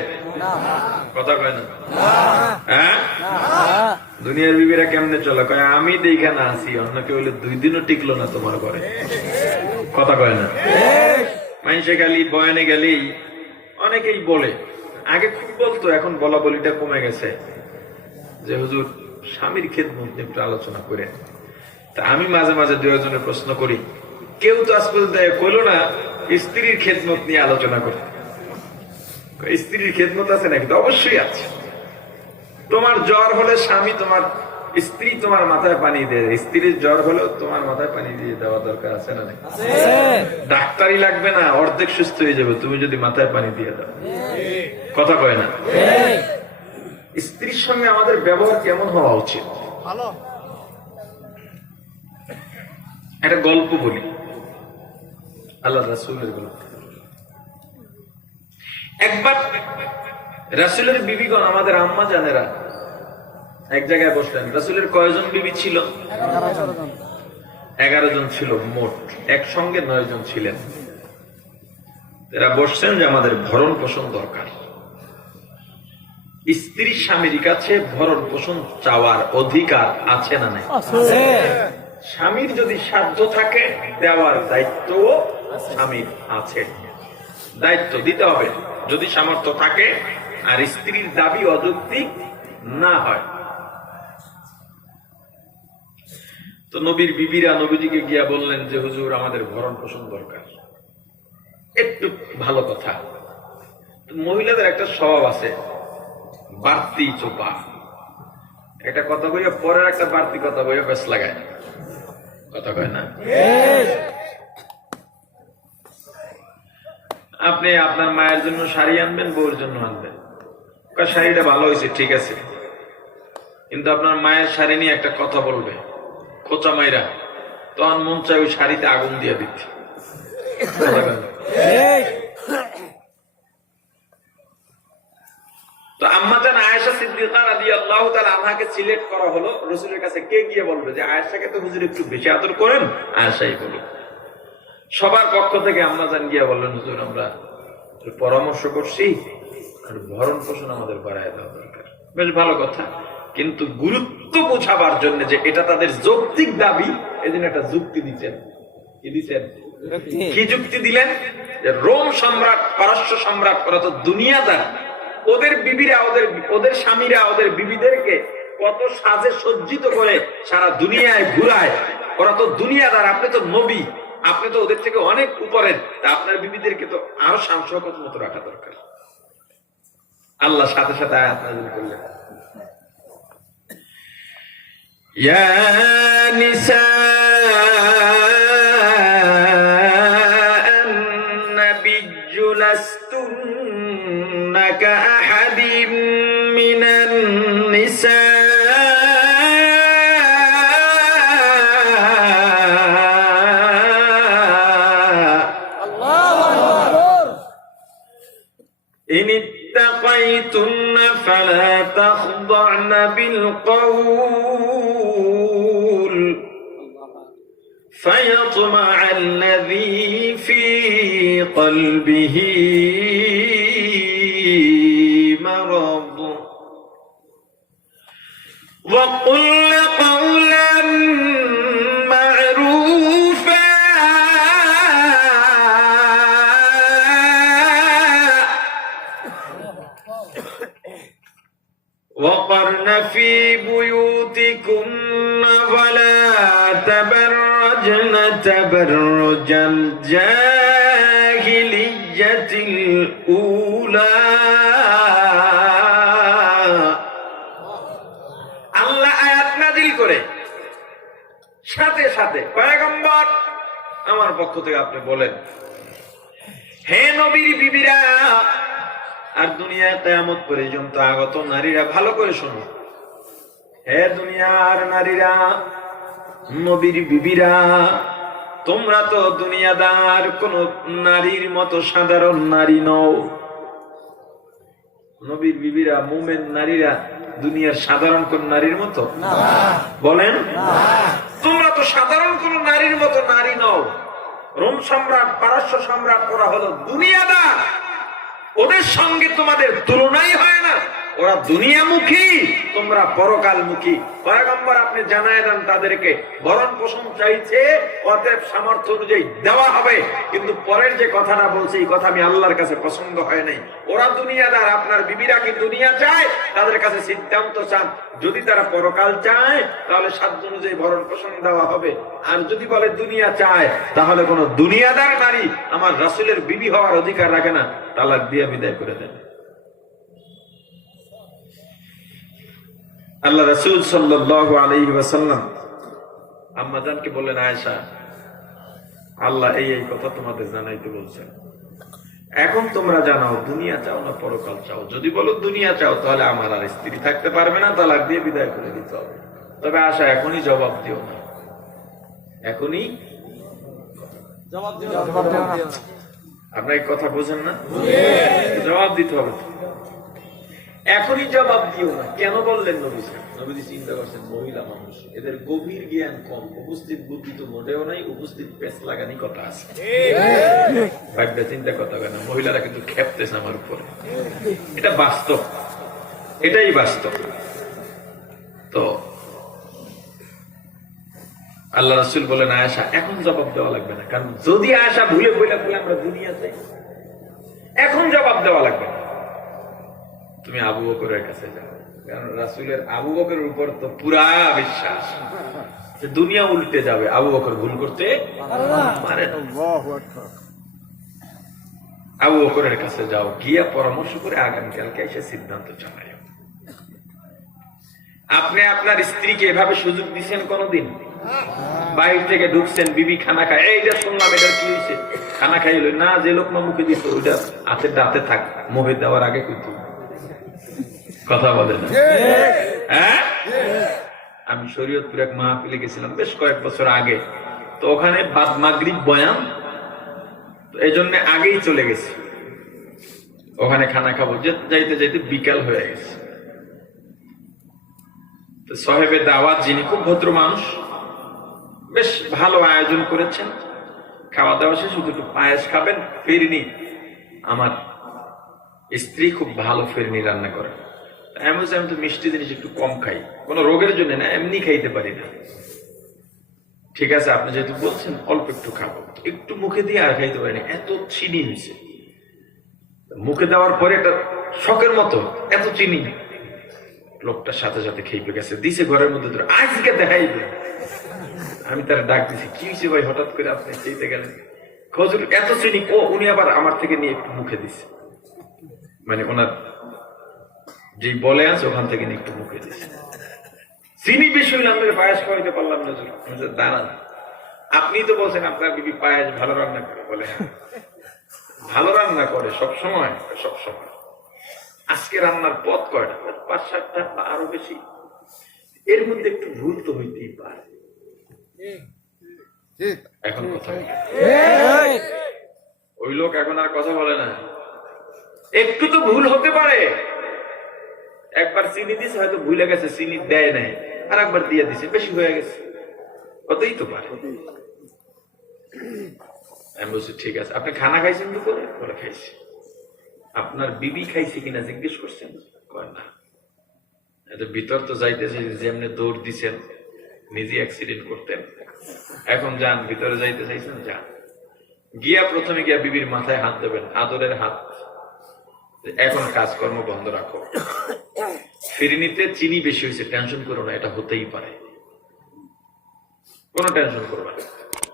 কথা কয় না? হ্যাঁ, দুনিয়ার বিবিরা কেমনে চলে? কয় আমি দেখা না আছি, অন্য কেউ হলে 2 দিনও টিকলো না তোমার ঘরে। কথা কয় না? মানুষে গেলি বয়ানে গেলেই অনেকেই বলে, আগে খুব বলতো, এখন বলা বলিটা কমে গেছে, যে হুজুর স্বামীর খেদমত নিয়ে একটু আলোচনা করে। তা আমি মাঝে মাঝে 2-1 প্রশ্ন করি, কেউ তো আজ পর্যন্ত কইলো না স্ত্রীর খেদমত নিয়ে আলোচনা করে। স্ত্রীর খেদমত আছে নাকি? তো অবশ্যই আছে। তোমার জ্বর হলে স্বামী তোমার স্ত্রী তোমার মাথায় পানি দেয়, স্ত্রীর জ্বর হলেও তোমার মাথায় পানি দিয়ে দেওয়া দরকার আছে না? ডাক্তারই লাগবে না, অর্ধেক সুস্থ হয়ে যাবে তুমি যদি মাথায় পানি দিয়ে দাও। কথা কয় না? স্ত্রীর সঙ্গে আমাদের ব্যবহার কেমন হওয়া উচিত? একটা গল্প বলি, আল্লাহ রাসূলের গল্প। একবার রাসূলের বিবিগণ, আমাদের আম্মা জানেরা এক জায়গায় বসলেন। রাসূলের কয়জন বিবি ছিল? 11 জন ছিল মোট, একসঙ্গে 9 জন ছিলেন। এরা বসছেন যে আমাদের ভরণ পোষণ দরকার। স্ত্রী স্বামীর কাছে ভরণ পোষণ চাওয়ার অধিকার আছে না নাই? স্বামীর যদি সাধ্য থাকে দেওয়ার দায়িত্ব স্বামীর আছে, দায়িত্ব দিতে হবে যদি সামর্থ্য থাকে আর স্ত্রীর দাবি অযৌক্তিক না হয়। তো নবীর বিবিরা নবীজিকে গিয়া বললেন যে হুজুর আমাদের ভরণ পোষণ দরকার। একটু ভালো কথা, মহিলাদের একটা স্বভাব আছে, বাড়তি চোপা। একটা কথা বইয়া পরের একটা বাড়তি কথা বইয়া বেশ লাগায়। কথা কয় না? আপনি আপনার মায়ের জন্য শাড়ি আনবেন, বউর জন্য আনবেন। শাড়িটা ভালো হয়েছে, ঠিক আছে, কিন্তু আপনার মায়ের শাড়ি নিয়ে একটা কথা বলবে খোঁচা মাইরা, তখন মন চায় ওই শাড়িতে আগুন দিয়ে দিতে। তো আম্মা জান আয়েশা সিদ্দিকা রাদিয়াল্লাহু তাআলা আনহাকে সিলেক্ট করা হলো। রাসূলের কাছে কে গিয়ে বলবে যে আয়েশাকে তো হুজুর একটু বেশি আদর করেন, আয়েশাই বলুন। সবার পক্ষ থেকে আম্মা জান গিয়ে বললেন হুজুর আমরা পরামর্শ করছি, আর ভরণ পোষণ আমাদের বাড়ায় দেওয়া দরকার। বেশ ভালো কথা, কিন্তু গুরুত্ব বোঝাবার জন্য যে এটা তাদের যৌক্তিক দাবি, এজন্য একটা যুক্তি দিচ্ছেন। কি দিচ্ছেন? কি যুক্তি দিলেন? যে রোম সম্রাট, পারস্য সম্রাট, ওরা তো দুনিয়াদার। ওদের বিবিরা, ওদের স্বামীরা ওদের বিবিদেরকে কত সাজে সজ্জিত করে সারা দুনিয়ায় ঘুরায়। ওরা তো দুনিয়াদার, আপনি তো নবী, আপনি তো ওদের থেকে অনেক উপরের। তা আপনার বিবিদেরকে তো আরো শান্ত মতো রাখা দরকার। আল্লাহ সাথে সাথে আয়াত নাযিল করলেন, ইয়া নিসাআন নাবিয়্যু লাস্তুন্না কাআহাদিন মিনান নিসা فلا تخضعن بالقول فيطمع الذي في قلبه مرض وقل قولا وقرن في بيوتكن ولا تبرجن تبرج الجاهلية الأولى আল্লাহ আয়াত নাযিল করে সাথে সাথে পয়গম্বর আমার পক্ষ থেকে আপনি বলেন, হে নবীর বিবিরা আর দুনিয়ায় কিয়ামত পর্যন্ত আগত নারীরা ভালো করে শোনো। হে দুনিয়ার নারীরা, নবীর বিবিরা, তোমরা তো দুনিয়াদার কোন নারীর মতো সাধারণ নারী নও। নবীর বিবিরা, মুমিন নারীরা দুনিয়ার সাধারণ কোন নারীর মতো বলেন? তোমরা তো সাধারণ কোন নারীর মতো নারী নও। রোম সম্রাট, পারস্য সম্রাট, ওরা হলো দুনিয়াদার, ওদের সঙ্গে তোমাদের তুলনাই হয় না। ওরা দুনিয়ামুখী, তোমরা পরকালমুখী। পয়গম্বর আপনি জানায় দেন তাদেরকে, ভরণ পোষণ চাইছে, অতএব সামর্থ্য অনুযায়ী দেওয়া হবে। কিন্তু পরের যে কথাটা বলছে, এই কথা আমি আল্লাহর কাছে পছন্দ হয় নাই। ওরা দুনিয়াদার, আপনার বিবিরা কি দুনিয়া চায়? তাদের কাছে সিদ্ধান্ত চান। যদি তারা পরকাল চায় তাহলে সাধ্য অনুযায়ী ভরণ পোষণ দেওয়া হবে। আর যদি বলে দুনিয়া চায়, তাহলে কোন দুনিয়াদার নারী আমার রাসূলের বিবি হওয়ার অধিকার রাখে না, তালাক দিয়ে বিদায় করে দেন। আল্লাহ রাসূল সাল্লাল্লাহু আলাইহি ওয়াসাল্লাম আম্মা জানকে বললেন, আয়েশা, আল্লাহ এই এই কথা তোমাদের জানাইতে বলছেন। এখন তোমরা জানাও, দুনিয়া চাও না পরকাল চাও? যদি বলো দুনিয়া চাও, তাহলে আমার আর স্ত্রী থাকতে পারবে না, তালাক দিয়ে বিদায় করে দিতে হবে। তবে আশা এখনই জবাব দিও না, এখনই জবাব দিও না। আপনার এই কথা বোঝেন না? জবাব দিতে হবে। এখনই জবাব দিও না। কেন বললেন নবী? নবী চিন্তা করছেন মহিলা মানুষ, এদের গভীর জ্ঞান কম, উপস্থিত বুদ্ধি তো মোটেও নাই, উপস্থিত পেস লাগানি কথা আছে। ভাববে চিন্তা কথা কেন, মহিলারা কিন্তু খেপতেছে আমার উপরে। এটা বাস্তব, এটাই বাস্তব। তো আল্লাহ রাসূল বলেন, আয়েশা এখন জবাব দেওয়া লাগবে না। কারণ যদি আয়েশা ভুলে বলে আমরা দুনিয়াতে, এখন জবাব দেওয়া লাগবে না। তুমি আবু বকরের কাছে যাও, কারণ রাসূলের আবু বকরের উপর তো পুরা বিশ্বাস যে দুনিয়া উল্টে যাবে, আবু বকর ভুল করতে পারে না। আবু বকরের কাছে যাও, গিয়া পরামর্শ করে আগামীকালকে এসে সিদ্ধান্ত জানাই। আপনি আপনার স্ত্রীকে এভাবে সুযোগ দিচ্ছেন কোনদিন? বাইরে থেকে ঢুকছেন, বিবি খানা খায়, এইটা শুনলাম, এটা কি হয়েছে? খানা খাইল না, যে লোকমা মুখে দিত ওইটা হাতের দাঁতে থাক, মুখে দেওয়ার আগে কিন্তু কথা বলে না। হ্যাঁ, আমি শরীয়তপুর এক মাহফিলে গেছিলাম বেশ কয়েক বছর আগে। তো ওখানে বাদ মাগরিব বয়ান, তো এই জন্য আগেই চলে গেছি ওখানে খানা খাবো। যাইতে যাইতে বিকাল হয়ে গেছে। তো সাহেবে দাওয়াত, যিনি খুব ভদ্র মানুষ, বেশ ভালো আয়োজন করেছেন। খাওয়া দাওয়া শেষ, শুধু একটু পায়েস খাবেন, ফিরনি। আমার স্ত্রী খুব ভালো ফিরনি রান্না করে। আমি তো মিষ্টি জিনিস একটু কম খাই, কোন রোগের জন্য না, এমনি খাইতে পারি না। ঠিক আছে, আপনি যেহেতু বলছেন অল্প একটু খাবো, একটু মুখে দিয়ে আর খাইতে পারি না, এত চিনি হয়েছে। মুখে দেওয়ার পরে একটা শখের মতো এত চিনি, লোকটার সাথে সাথে খেয়ে গেছে, দিছে ঘরের মধ্যে ধরে, আজকে দেখাইবে। আমি তার ডাক দিছি, কি হয়েছে ভাই, হঠাৎ করে আপনি খেতে গেলেন? খজুর এত চিনি। উনি আবার আমার থেকে নিয়ে একটু মুখে দিছে, মানে ওনার যে বলে আছে ওখান থেকে নিয়ে একটু মুখে দিছে। চিনি বেশি হইলে আমাদের পায়েস খাওয়াইতে পারলাম না। দাঁড়ান, আপনি তো বলছেন আপনার বিবি পায়েস ভালো রান্না করে। বলে ভালো রান্না করে সবসময়, সবসময়। আজকে রান্নার পথ কয়টা? 5-7টা বা আরো বেশি। এর মধ্যে একটু ভুল তো হইতেই পারে। এখন কথা বলে ওই লোক, এখন আর কথা বলে না। একটু তো ভুল হতে পারে। একবার চিনি দিছে, হয়তো ভুলে গেছে, চিনি দেয় নাই, আর একবার দিয়ে দিছে, বেশি হয়ে গেছে, হতেই তো পারে। আমি বলছি ঠিক আছে, আপনি খানা খাইছেন তো? করে বলে খাইছি। আপনার বিবি খাইছে কিনা জিজ্ঞেস করছেন? কয় না। এত ভিতর তো যাইতেছে, যেমনি দৌড় দিচ্ছেন, নিজে অ্যাক্সিডেন্ট করতেন। এখন যান, ভিতরে যাইতে চাইছেন, যান। গিয়া প্রথমে গিয়া বিবির মাথায় হাত দেবেন, আদরের হাত, এখন কাজকর্ম বন্ধ রাখো। ফিরনিতে চিনি বেশি হয়েছে, টেনশন করো না, এটা হতেই পারে, কোনো টেনশন করবে না,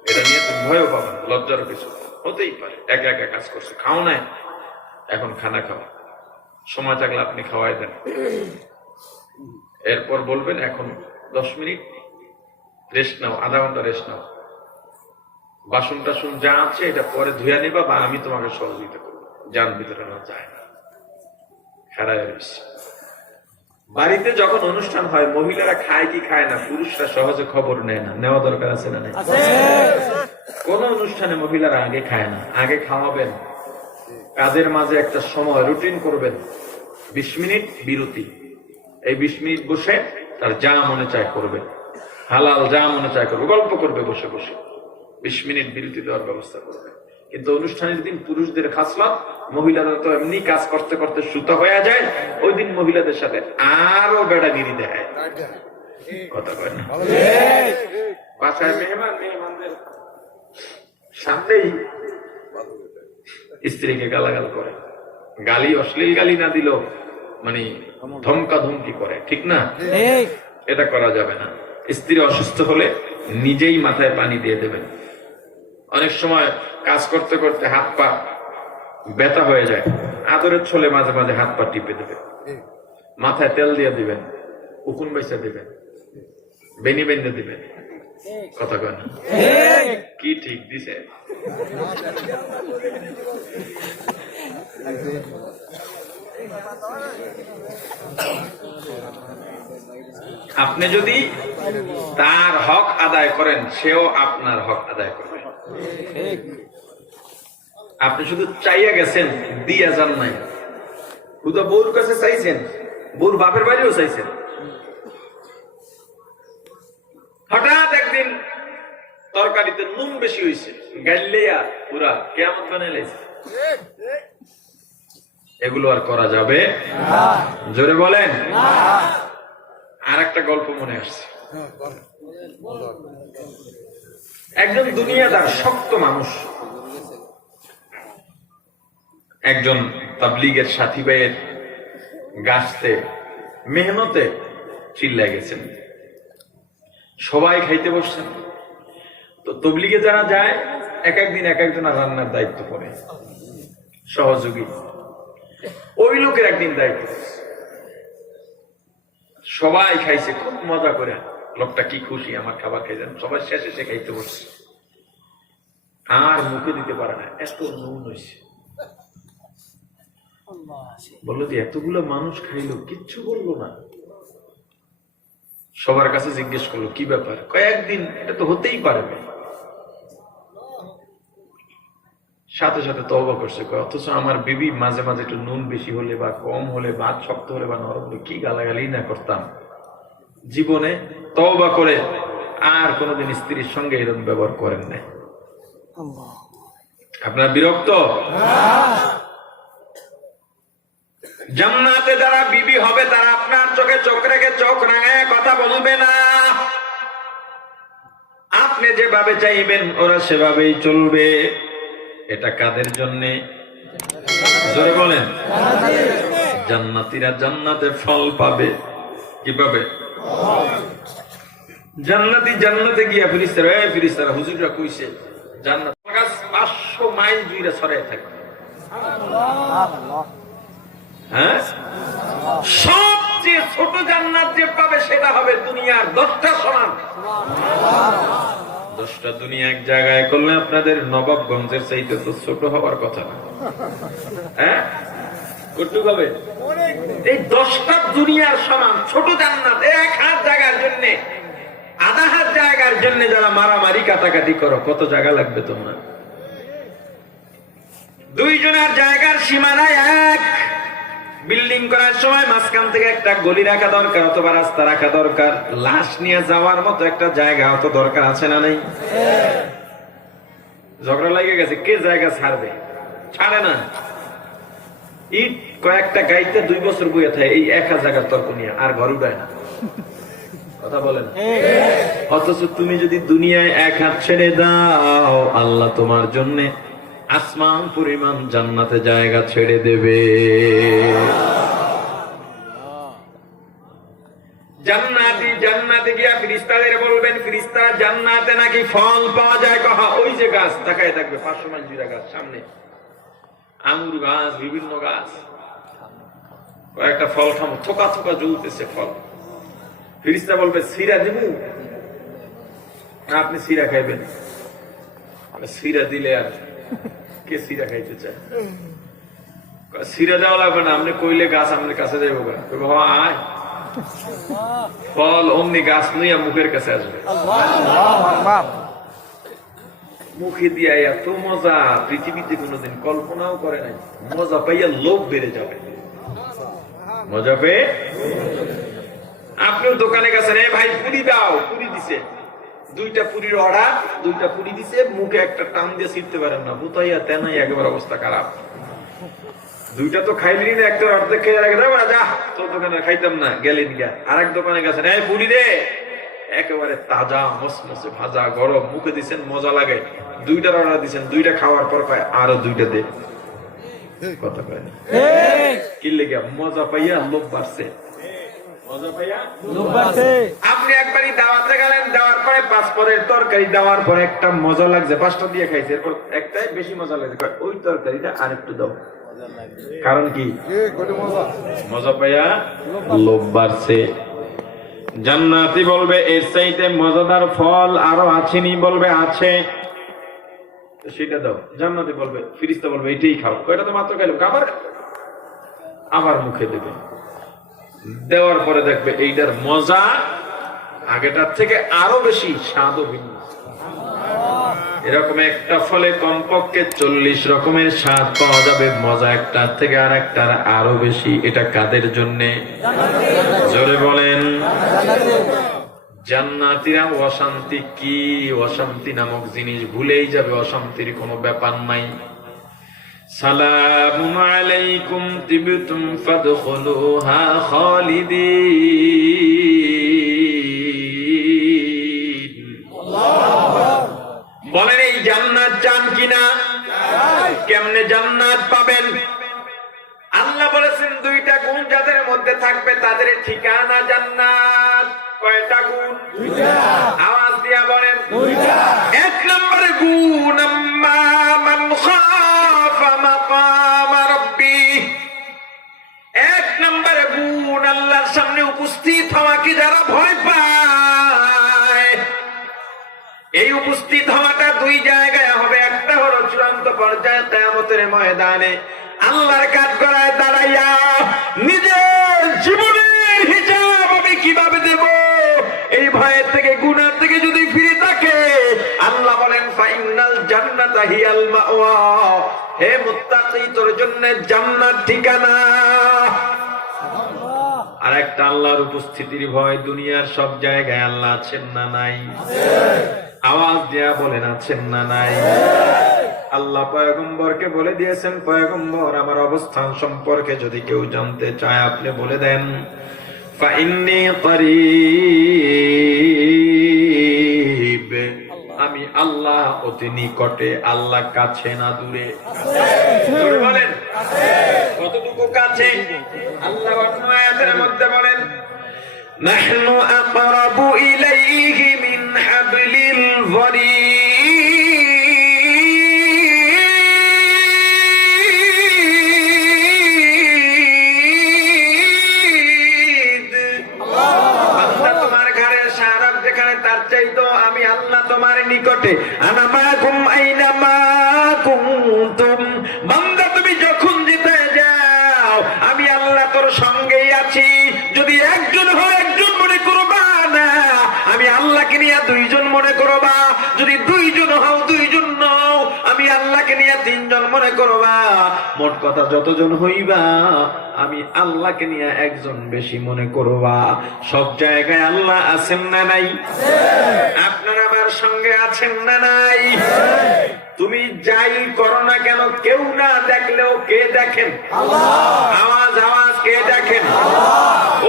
এটা নিয়ে তুমি ভয়ও পাবে না, লজ্জার কিছু হতেই পারে। একা একা কাজ করছো, খাও নাই, এখন খানা খাও, সময় থাকলে আপনি খাওয়াই দেন। এরপর বলবেন এখন 10 মিনিট রেস্ট নাও, আধা ঘন্টা রেস্ট নাও, বাসন টাসন যা আছে এটা পরে ধুয়ে নিবা বা আমি তোমাকে সহযোগিতা করবো, যান ভিতরে না যায় না, খারাপ। বাড়িতে যখন অনুষ্ঠান হয় মহিলারা খায় কি খায় না পুরুষরা সহজে খবর নেয় না, নেওয়া দরকার আছে না? নেই। কোন অনুষ্ঠানে মহিলারা আগে খায় না, আগে খাওয়াবেন। কাজের মাঝে একটা সময় রুটিন করবেন, 20 মিনিট বিরতি, এই 20 মিনিট বসে তার যা মনে চায় করবে, হালাল যা মনে চায় করবে, গল্প করবে বসে বসে, 20 মিনিট বিরতি দেওয়ার ব্যবস্থা করবে। কিন্তু অনুষ্ঠানের দিন পুরুষদের খাসলত, মহিলারা তো এমনি কাজ করতে করতে সুতা হয়ে যায়, ওই দিন মহিলাদের সাথে আরো বেড়াগিরি দেখায়, কথা কয় না? বাসায় মেহমানদের সামনেই স্ত্রীকে গালাগাল করে, গালি অশ্লীল গালি না দিল মানে ধমকা ধমকি করে, ঠিক না? এটা করা যাবে না। স্ত্রী অসুস্থ হলে নিজেই মাথায় পানি দিয়ে দেবেন। অনেক সময় কাজ করতে করতে হাত পা ব্যথা হয়ে যায়, আদরের ছলে মাঝে মাঝে হাত পা টিপে দেবেন, মাথায় তেল দিয়ে দিবেন, উকুন বাইসা দিবেন, বেনি বেঁধে দিবেন, কথা কয় না? কি ঠিক দিছে? আপনি যদি তার হক আদায় করেন, সেও আপনার হক আদায় করবে। আপনি শুধু চাইয়া গেছেন, দিয়া যান নাই। হুদা বউর কাছে চাইছেন, বউর বাপের বাড়িও চাইছেন। হঠাৎ একদিন তরকারিতে নুন বেশি হয়েছে, গাইলেয়া পুরা কেয়ামত বানাইছে। এগুলো আর করা যাবে না, জোরে বলেন। আর একটা গল্প মনে আসছে। একজন দুনিয়াদার শক্ত মানুষ একজন তাবলীগের সাথী ভাইয়ের গাছতে মেহনতে চিল্লা গেছেন, সবাই খাইতে বসছেন। তো তবলীগে যারা যায় এক একদিন এক একজন রান্নার দায়িত্ব পড়ে, সহযোগী। ওই লোকের একদিন দায়িত্ব, সবাই খাইছে খুব মজা করে, লোকটা কি খুশি আমার খাবার খাইছেন, সবাই শেষে সে খাইতে বসছে, আর মুখে দিতে পারে না, এত নুন হয়েছে। বললো যে এতগুলো মানুষ খাইলো, কিচ্ছু বললো না। সবার কাছে জিজ্ঞেস করলো কি ব্যাপার, কয়েকদিন এটা তো হতেই পারে। সাথে সাথে তওবা করছে, অথচ আমার বিবি মাঝে মাঝে একটু নুন বেশি হলে বা কম হলে, ভাত শক্ত হলে বা নরম হলে কি গালাগালি না করতাম। জীবনে তওবা করে আর কোনোদিন স্ত্রীর সঙ্গে এরকম ব্যবহার করেন না। আপনার বিরক্ত? জান্নাতে যারা বিবি হবে তারা আপনার চোখে চোখ রেখে চোখ রাঙায় কথা বলবে না। আপনি যেভাবে চাইবেন ওরা সেভাবেই চলবে। এটা কাদের জন্যে? জোরে বলেন। জান্নাতীরা জান্নাতে ফল পাবে। কিভাবে? জান্নাতি জান্নাতে গিয়া ফিরিস্তারা হুজুররা কইছে জান্নাত 500 মাইল জুড়ে ছড়ায় থাকে। হ্যাঁ, সবচেয়ে ছোট জান্নাত যে পাবে সেটা হবে দুনিয়ার 10টা সমান। 10টা দুনিয়া এক জায়গায় করলে আপনাদের নবাবগঞ্জের চাইতে তো ছোট হওয়ার কথা না। হ্যাঁ, কতটুকু হবে? এই 10টা দুনিয়ার সমান ছোট জান্নাত। 1000 জায়গার জন্য, 1000 জায়গার জন্য যারা মারামারি কাটাকাটি করো, কত জায়গা লাগবে তোমার? 2 জনের জায়গার সীমানায় এক বিল্ডিং করার সময় মাঝখান থেকে একটা গলি রাখা দরকার, অথবা রাস্তা রাখা দরকার। লাশ নিয়ে যাওয়ার মতো একটা জায়গা অত দরকার আছে না? নেই? ঝগড়া লাগে গেছে, কে জায়গা ছাড়বে? ছাড়ে না। ইট কয়েকটা গাইতে 2 বছর বইয়ে থাকে এই 1000 জায়গার তর্ক নিয়ে, আর ঘর উঠায় না। কথা বলেন। অথচ তুমি যদি দুনিয়ায় 1 হাত ছেড়ে দাও, আল্লাহ তোমার জন্য আসমান পরিমাণ জান্নাতে জায়গা ছেড়ে দেবে। জান্নাতে গিয়া ফেরেশতাদের বলবেন, ফেরেশতারা জান্নাতে নাকি ফল পাওয়া যায়। কহা ওই যে গাছ তাকায় থাকবে, 500 মাইল জুড়ে গাছ, সামনে আঙ্গুর গাছ, বিভিন্ন গাছ, কয়েকটা ফল খামো, থোকা থোকা জ্বলতেছে ফল। ফেরেশতা বলবে সিরা দিবু, আপনি সিরা খাইবেন? সিরা দিলে আর কে সিরা খাইতে চায়? সিরা দেওয়া লাগবে না, আপনি কইলে গাছ আপনার কাছে যাইব। আয় ফল অমনি গাছ নইয়া মুখের কাছে আসবে। মুখে দিয়া এত মজা পৃথিবীতে কোনোদিন কল্পনাও করে নাই। মজা পাইয়া লোভ বেড়ে যাবে। মজা পেয়ে আপনিও দোকানে গেছেন, এ ভাই পুরি দাও, পুরি দিছে, 2টা পুরির অর্ডার, 2টা পুরি দিছে, মুখে একটা টান দিয়ে ছিটতে পারেন না, বুতাইয়া তেনাই একেবারে অবস্থা খারাপ। 2টা তো খাইলি না, একটা অর্ধেক খেয়ে রাখে যা তোর দোকানে খাইতাম না, গেলেন গিয়া আরেক দোকানে গেছেন, এই পুরি দে, একেবারে তাজা মসমসে ভাজা গরম, মুখে দিচ্ছেন, মজা লাগে। 2টার অর্ডার দিচ্ছেন, 2টা খাওয়ার পর পায় আরো 2টা দে, কথা কয় না কি লেগে? মজা পাইয়া লোভ বাড়ছে। আপনি একবারই দাওয়াতে গেলেন, দেওয়ার পরে 5 পদের তরকারি দেওয়ার পরে একটা মজা লাগছে, 5টা দিয়ে খাইছে, এরপর একটাই বেশি মজা লাগছে, ওই তরকারিটা আরেকটু দাও। কারণ কি? মজা পাইয়া লোভ বাড়ছে। জান্নাতি বলবে এর চাইতে মজাদার ফল আরো আছেনি? বলবে আছে, সেটা দাও। জান্নাতি বলবে, ফেরেশতা বলবে এটাই খাও। এটা তো মাত্র খাইলো, আবার মুখে দেবে। দেওয়ার পরে দেখবে এইটার মজা আগেটার থেকে আরো বেশি, স্বাদও ভিন্ন। এরকম একটা ফলে কমপক্ষে 40 রকমের স্বাদ পাওয়া যাবে, মজা একটার থেকে আর একটার আরো বেশি। এটা কাদের জন্যে? জোরে বলেন। জান্নাতীরা অশান্তি কি, অশান্তি নামক জিনিস ভুলেই যাবে, অশান্তির কোনো ব্যাপার নাই। সালামুন আলাইকুম তিবতুম ফাদখুলুহা খালিদিন। বলেন এই জান্নাত চান কিনা? কেমনে জান্নাত পাবেন? আল্লাহ বলেছেন 2টা গুণ যাদের মধ্যে থাকবে তাদের ঠিকানা জান্নাত। কয়টা গুণ? 2টা। আওয়াজ দিয়া বলেন 2টা। 1 নম্বরে গুণ, আম্মা মান খাফা মাকাম রাব্বি। 1 নম্বরে গুণ, আল্লাহর সামনে উপস্থিত হওয়াকে যারা ভয় পায়, এই উপস্থিত হওয়াটা 2 জায়গায় হবে। একটা হলো চূড়ান্ত পর্যায়ে কিয়ামতের ময়দানে আল্লাহর কাঠগড়ায় দাঁড়াইয়া নিজের জীবনের হিসাব আমি কিভাবে দেব, এই ভয়ের থেকে, গুনাহ থেকে যদি ফিরে থাকে, আল্লাহ বলেন ফাইনাল জান্নাতা হিয়াল মাওয়া। হে মুত্তাকি, তোর জন্য জান্নাত ঠিকানা। আর একটা আল্লাহর উপস্থিতির ভয়। দুনিয়ার সব জায়গায় আল্লাহ আছেন না নাই? আওয়াজ দেয়া বলেন আছেন না নাই? আল্লাহ পয়গম্বরকে বলে দিয়েছেন, পয়গম্বর আমার অবস্থান সম্পর্কে যদি কেউ জানতে চায় আপনি বলে দেন, ফাইন্নী করিব, আমি আল্লাহ অতি নিকটে। আল্লাহ কাছে না দূরে? বলেন কতটুকু কাছে? আল্লাহ অন্য আয়াতের মধ্যে বলেন, নাহনু আকরাবু ইলাইহি মিন হাবলিল ওয়ারিদ। আল্লাহ তোমার ঘরের সারাব যেখানে, তার চাইতো আমি আল্লাহ তোমার নিকটে। আনা মাকুম আইনা মা কুনতুম। বান্দা তুমি যখন যেতে যাও আমি আল্লাহ তোর সঙ্গেই আছি। যদি একজন হয় একজন মনে করবা না, আমি আল্লাহকে নিয়ে 2 জন মনে করবা। যদি 2 জন হও 2 জন নও, আমি আল্লাহকে নিয়ে 3 জন মনে করবা। মোট কথা যতজন হইবা আমি আল্লাহকে নিয়ে 1 জন বেশি মনে করবা। সব জায়গায় আল্লাহ আছেন না নাই? আপনারা আমার সঙ্গে আছেন না নাই? তুমি যাই করো না কেন, কেউ না দেখলেও কে দেখেন? আওয়াজ আওয়াজ, কে দেখেন?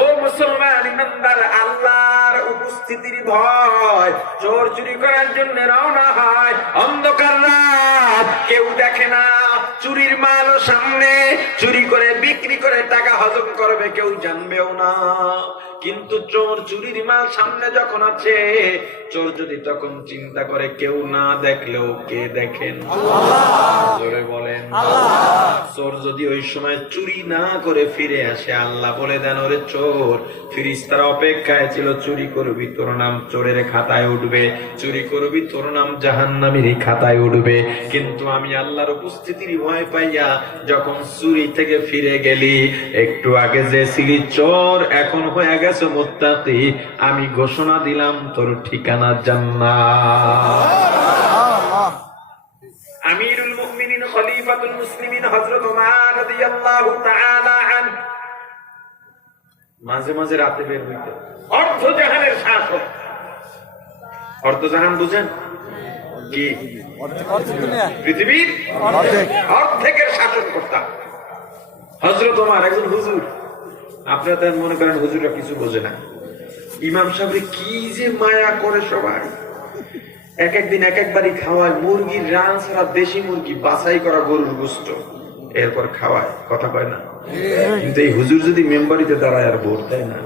ও মুসলমান ইমানদার, আল্লাহর উপস্থিতির ভয়, চোর চুরি করার জন্য রওনা হয়। অন্ধকার রাত, কেউ দেখে না, চুরির মালও সামনে, চুরি করে বিক্রি করে টাকা হজম করবে, কেউ জানবেও না। কিন্তু চোর চুরির মাল সামনে যখন আছে, চোর যদি তখন চিন্তা করে কেউ না দেখলেও কে দেখেন? জোরে বলেন। চোর যদি ওই সময় চুরি না করে ফিরে আসে, আল্লাহ বলে দেন, ওরে চোর, ফিরিস্তারা অপেক্ষায় ছিল, চুরি করবি তোর নাম চোরের খাতায় উঠবে, চুরি করবি তোর নাম জাহান্নামীর খাতায় উঠবে। কিন্তু আমি আল্লাহর উপস্থিতির ভয় পাইয়া যখন চুরি থেকে ফিরে গেলি, একটু আগে যে ছিলি চোর, এখন হয়ে গেছে মুত্তাকি, আমি ঘোষণা দিলাম তোর ঠিকানা জান্নাত। আমিরুল মুমিনিন খলিফাতুল মুসলিমিন হযরত ওমর রাদিয়াল্লাহু তাআলা আনহু মাঝে মাঝে রাতে বের হইতো। অর্ধজাহানের শাসক। অর্ধজাহান বুঝেন কি? পৃথিবীর অর্ধেকের শাসন কর্তা হযরত ওমর একজন হুজুর। আপনারা তার মনে করেন হুজুররা কিছু বোঝে না। ইমাম সাহেব কি যে মায়া করে সবাই, এক একদিন এক একবারই খাওয়ায়, মুরগির রান ছাড়া দেশি মুরগি বাছাই করা গরুর গোশত, এরপর খাওয়ায়, কথা কয় না। কিন্তু এই হুজুর যদি মেম্বারিতে দাঁড়ায় আর ভোট দেয় না,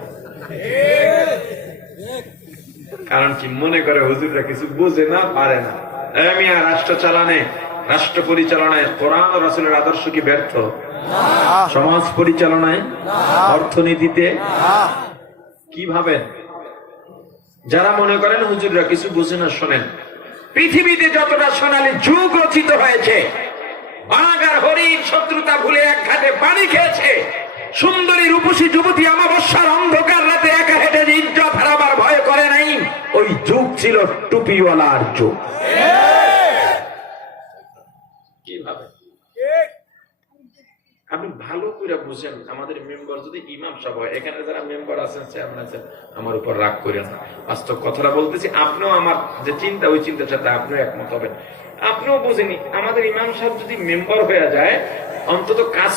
কারণ কি মনে করে হুজুররা কিছু বোঝে না, পারে না। আমি আর রাষ্ট্র চালানে, রাষ্ট্র পরিচালনায় কোরআন ও রাসূলের আদর্শ কি ব্যর্থ? সমাজ পরিচালনায়, অর্থনীতিতে কি ভাবেন? যারা মনে করেন হুজুররা কিছু বুঝে না, শোনেন, পৃথিবীতে যতটা সোনালী যুগ রচিত হয়েছে, বাঘ আর হরিণ শত্রুতা ভুলে এক ঘাটে পানি খেয়েছে, সুন্দরী রূপসী যুবতী অমাবস্যার অন্ধকার রাতে একা হেঁটে ইজ্জত হারাবার ভয় করে নাই, ওই যুগ ছিল টুপিওয়ালার যুগ। কিভাবে? আপনি ভালো করে বুঝেন, আমাদের মেম্বার যদি ইমাম সাহেব হয়, এখানে যারা মেম্বার আছেন, চেয়ারম্যান আছেন, আমার উপর রাগ করেন না, বাস্তব কথাটা বলতেছি। আপনিও আমার যে চিন্তা, ওই চিন্তার সাথে আপনিও একমত হবেন। আপনিও বুঝেনি, আমাদের ইমাম সাহেব যদি মেম্বার হয়ে যায়, অন্তত কাজ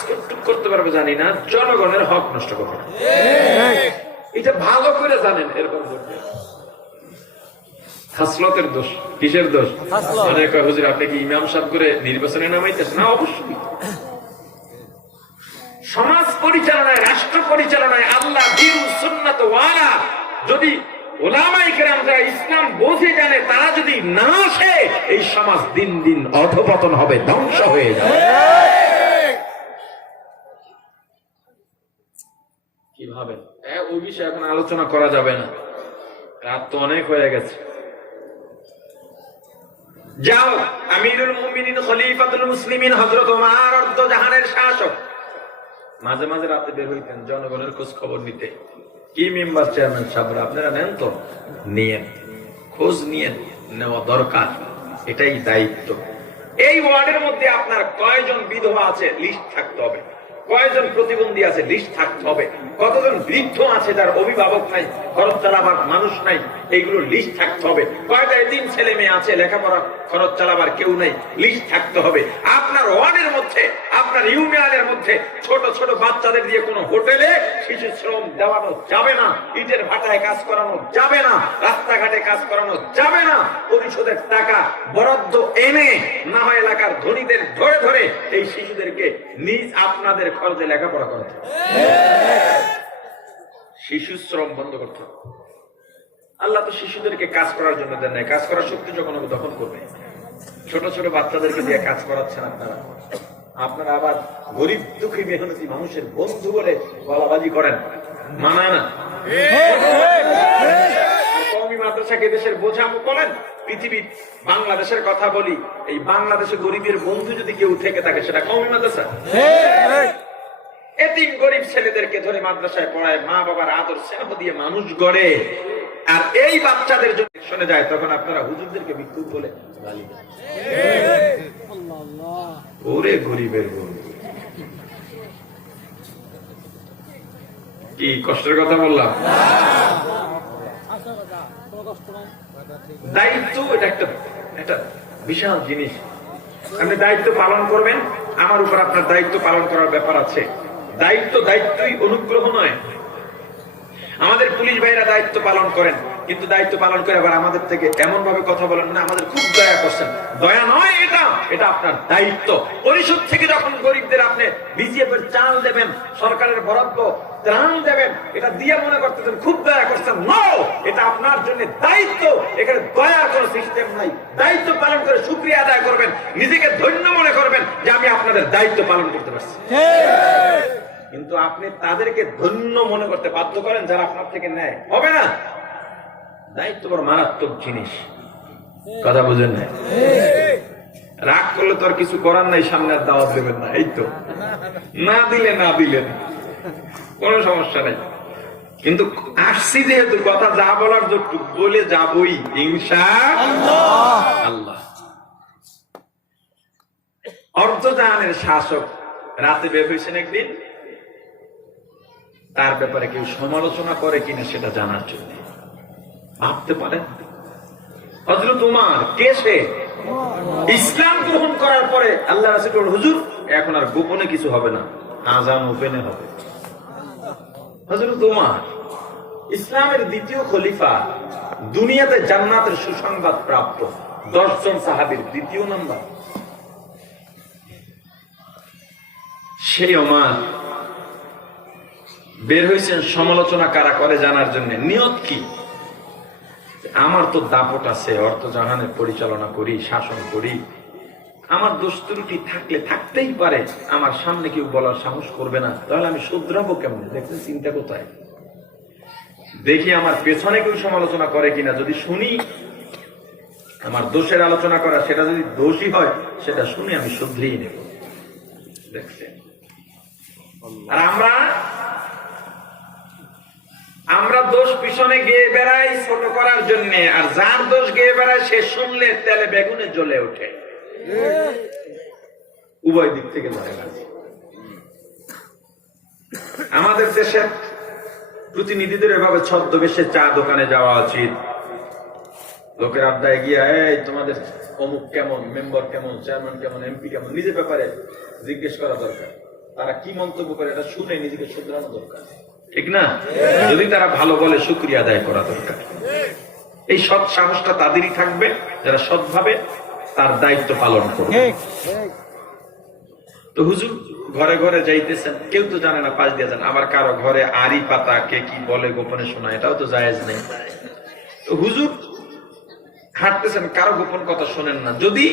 করতে পারবে জানি না, জনগণের হক নষ্ট করবে না, এটা ভালো করে জানেন। এরপর বলবে হাসলতের দোষ। কিসের দোষ? মানে হুজুর আপনি কি ইমাম সাহেব করে নির্বাচনে নামাইতেছেন? না, অবশ্যই। সমাজ পরিচালনায়, রাষ্ট্র পরিচালনায় আল্লাহ দীন সুন্নাত ওয়ালা যদি উলামায়ে কেরাম যারা ইসলাম বোঝে জানে, তারা যদি না আসে, এই সমাজ দিন দিন অধপতন হবে, ধ্বংস হয়ে যাবে। কি ভাবেন? ওই বিষয়ে এখন আলোচনা করা যাবে না, রাত তো অনেক হয়ে গেছে। যাও, আমিরুল মুমিনিন খলিফাতুল মুসলিমিন হযরত ওমর অর্ধজাহানের শাসক মাঝে মাঝে রাতে বের হইতেন জনগণের খোঁজ খবর নিতে। কি মেম্বার, চেয়ারম্যান সাহেবরা আপনারা নেন তো, নিয়েন, খোঁজ নিয়েন, নেওয়া দরকার, এটাই দায়িত্ব। এই ওয়ার্ডের মধ্যে আপনার কয়জন বিধবা আছে লিস্ট থাকতে হবে, কয়জন প্রতিবন্ধী আছে লিস্ট থাকতে হবে, কতজন বৃদ্ধ আছে যার অভিভাবক নাই, খরচ চালাবার মানুষ নাই, এইগুলো লিস্ট থাকতে হবে। কয়টা এতিম ছেলে মেয়ে আছে, লেখাপড়া খরচ চালাবার কেউ নাই, লিস্ট থাকতে হবে। আপনার ওয়ার্ডের মধ্যে, আপনার ইউনিয়নের মধ্যে ছোট ছোট বাচ্চাদের দিয়ে কোনো হোটেলে শিশু শ্রম দেওয়ানো যাবে না, ইটের ভাটায় কাজ করানো যাবে না, রাস্তাঘাটে কাজ করানো যাবে না। পরিষদের টাকা বরাদ্দ এনে না হয় এলাকার ধনীদের ধরে ধরে এই শিশুদেরকে নিজ আপনাদের খরচে লেখাপড়া করাতে, শিশু শ্রম বন্ধ করতে হবে। আল্লাহ তো শিশুদেরকে কাজ করার জন্য দেন নাই, কাজ করার শক্তি যখন হবে তখন করবে। ছোট ছোট বাচ্চাদেরকে দিয়ে কাজ করাচ্ছেন আপনারা, আপনারা আবার গরিব দুঃখী মেহনতি মানুষের বন্ধু বলে গলাবাজি করেন, মানায় না। কওমি মাদ্রাসাকে দেশের বোঝামো করেন। পৃথিবীর বাংলাদেশের কথা বলি, এই বাংলাদেশে গরিবের বন্ধু যদি কেউ থেকে থাকে, সেটা কওমি মাদ্রাসা। এতিম গরিব ছেলেদেরকে ধরে মাদ্রাসায় পড়ায়, মা বাবার আদর স্নেহ দিয়ে মানুষ গড়ে, আর এই বাচ্চাদের যদি শুনে যায়, তখন আপনারা হুজুরদেরকে ভিক্ষুক বলে গালি দেন। ওরে গরিবের বন্ধু, কি কষ্টের কথা বললাম। দায়িত্ব এটা একটা বিশাল জিনিস। আপনি দায়িত্ব পালন করবেন, আমার উপর আপনার দায়িত্ব পালন করার ব্যাপার আছে। দায়িত্বই অনুগ্রহ নয়। আমাদের পুলিশ ভাইরা দায়িত্ব পালন করেন, কিন্তু দায়িত্ব পালন করে আবার আমাদের থেকে এমন ভাবে কথা বলেন না আমাদের খুব দয়া করছেন। দয়া নয়, এটা আপনার দায়িত্ব। পরিষদ থেকে যখন গরিবদের আপনি বিজিএফ এর চাল দেবেন, সরকারের বরাদ্দ ত্রাণ দেবেন, এটা দিয়ে মনে করতেছেন খুব দয়া করছেন। নো, এটা আপনার জন্য দায়িত্ব। এখানে দয়ার কোন সিস্টেম নাই। দায়িত্ব পালন করে শুকরিয়া আদায় করবেন, নিজেকে ধন্য মনে করবেন যে আমি আপনাদের দায়িত্ব পালন করতে পারছি। কিন্তু আপনি তাদেরকে ধন্য মনে করতে বাধ্য করেন যারা আপনার থেকে নেয়, হবে না। দায়িত্ব বড় মারাত্মক জিনিস, কথা বুঝেন না। রাগ করলে তো আর কিছু করার নাই, সামনে আর দাওয়াত দেবেন না, এই তো। না দিলেন কোনো সমস্যা নাই। কিন্তু আসছি যেহেতু কথা যা বলার যতটুকু বলে যাবই ইনশাআল্লাহ। অর্ধজাহানের শাসক রাতে বের হয়েছেন একদিন, তার ব্যাপারে কেউ সমালোচনা করে কিনা সেটা জানার জন্য। ভাবতে পারেন হযরত উমর কে সে? ইসলাম গ্রহণ করার পরে আল্লাহ রাসূল বলেন, হুজুর এখন আর গোপনে কিছু হবে না, আযান ওপেনে হবে। হযরত উমর ইসলামের দ্বিতীয় খলিফা, দুনিয়াতে জান্নাতের সুসংবাদ প্রাপ্ত 10 জন সাহাবীর দ্বিতীয় নাম্বার। সেই ওমর বের হয়েছেন সমালোচনা কারা করে জানার জন্য। নিয়ত কি? আমার তো দাপট আছে, অর্থজাহানের পরিচালনা করি, শাসন করি, আমার দোষ ত্রুটি থাকলে থাকতেই পারে, আমার সামনে কেউ বলার সাহস করবে না, তাহলে আমি শুধরাবো কেমন? দেখছেন চিন্তা কোথায়। দেখি আমার পেছনে কেউ সমালোচনা করে কিনা, যদি শুনি আমার দোষের আলোচনা করা, সেটা যদি দোষী হয় সেটা শুনে আমি শুধরিয়ে নেব। দেখছেন, আর আমরা দোষ পিছনে গিয়ে বেড়াই ছোট করার জন্য, আর যার দোষ গিয়ে বেড়ায় সে শুনলে তেলে বেগুনে জ্বলে ওঠে। উভয় দিক থেকে ধরে গেছে। আমাদের দেশের প্রতিনিধিদের এভাবে ছদ্মবেশে চা দোকানে যাওয়া উচিত। লোকের আড্ডায় গিয়া, এই তোমাদের অমুক কেমন, মেম্বার কেমন, চেয়ারম্যান কেমন, এমপি কেমন, নিজের ব্যাপারে জিজ্ঞেস করা দরকার। তারা কি মন্তব্য করে এটা শুনে নিজেকে শুধরানো দরকার, ঠিক না? যদি তারা ভালো বলে শুকরিয়া আদায় করা দরকার। এই সৎ সাহসটা তাদেরই থাকবে যারা সৎভাবে তার দায়িত্ব পালন করবে। তো হুজুর ঘরে ঘরে যাইতেছেন, কেউ তো জানে না, পাশ দিয়ে যান। আবার কারো ঘরে আড়ি পাতা, কে কি বলে গোপনে শোনা, এটাও তো জায়েজ নেই। তো হুজুর হাঁটতেছেন, কারো গোপন কথা শোনেন না। যদি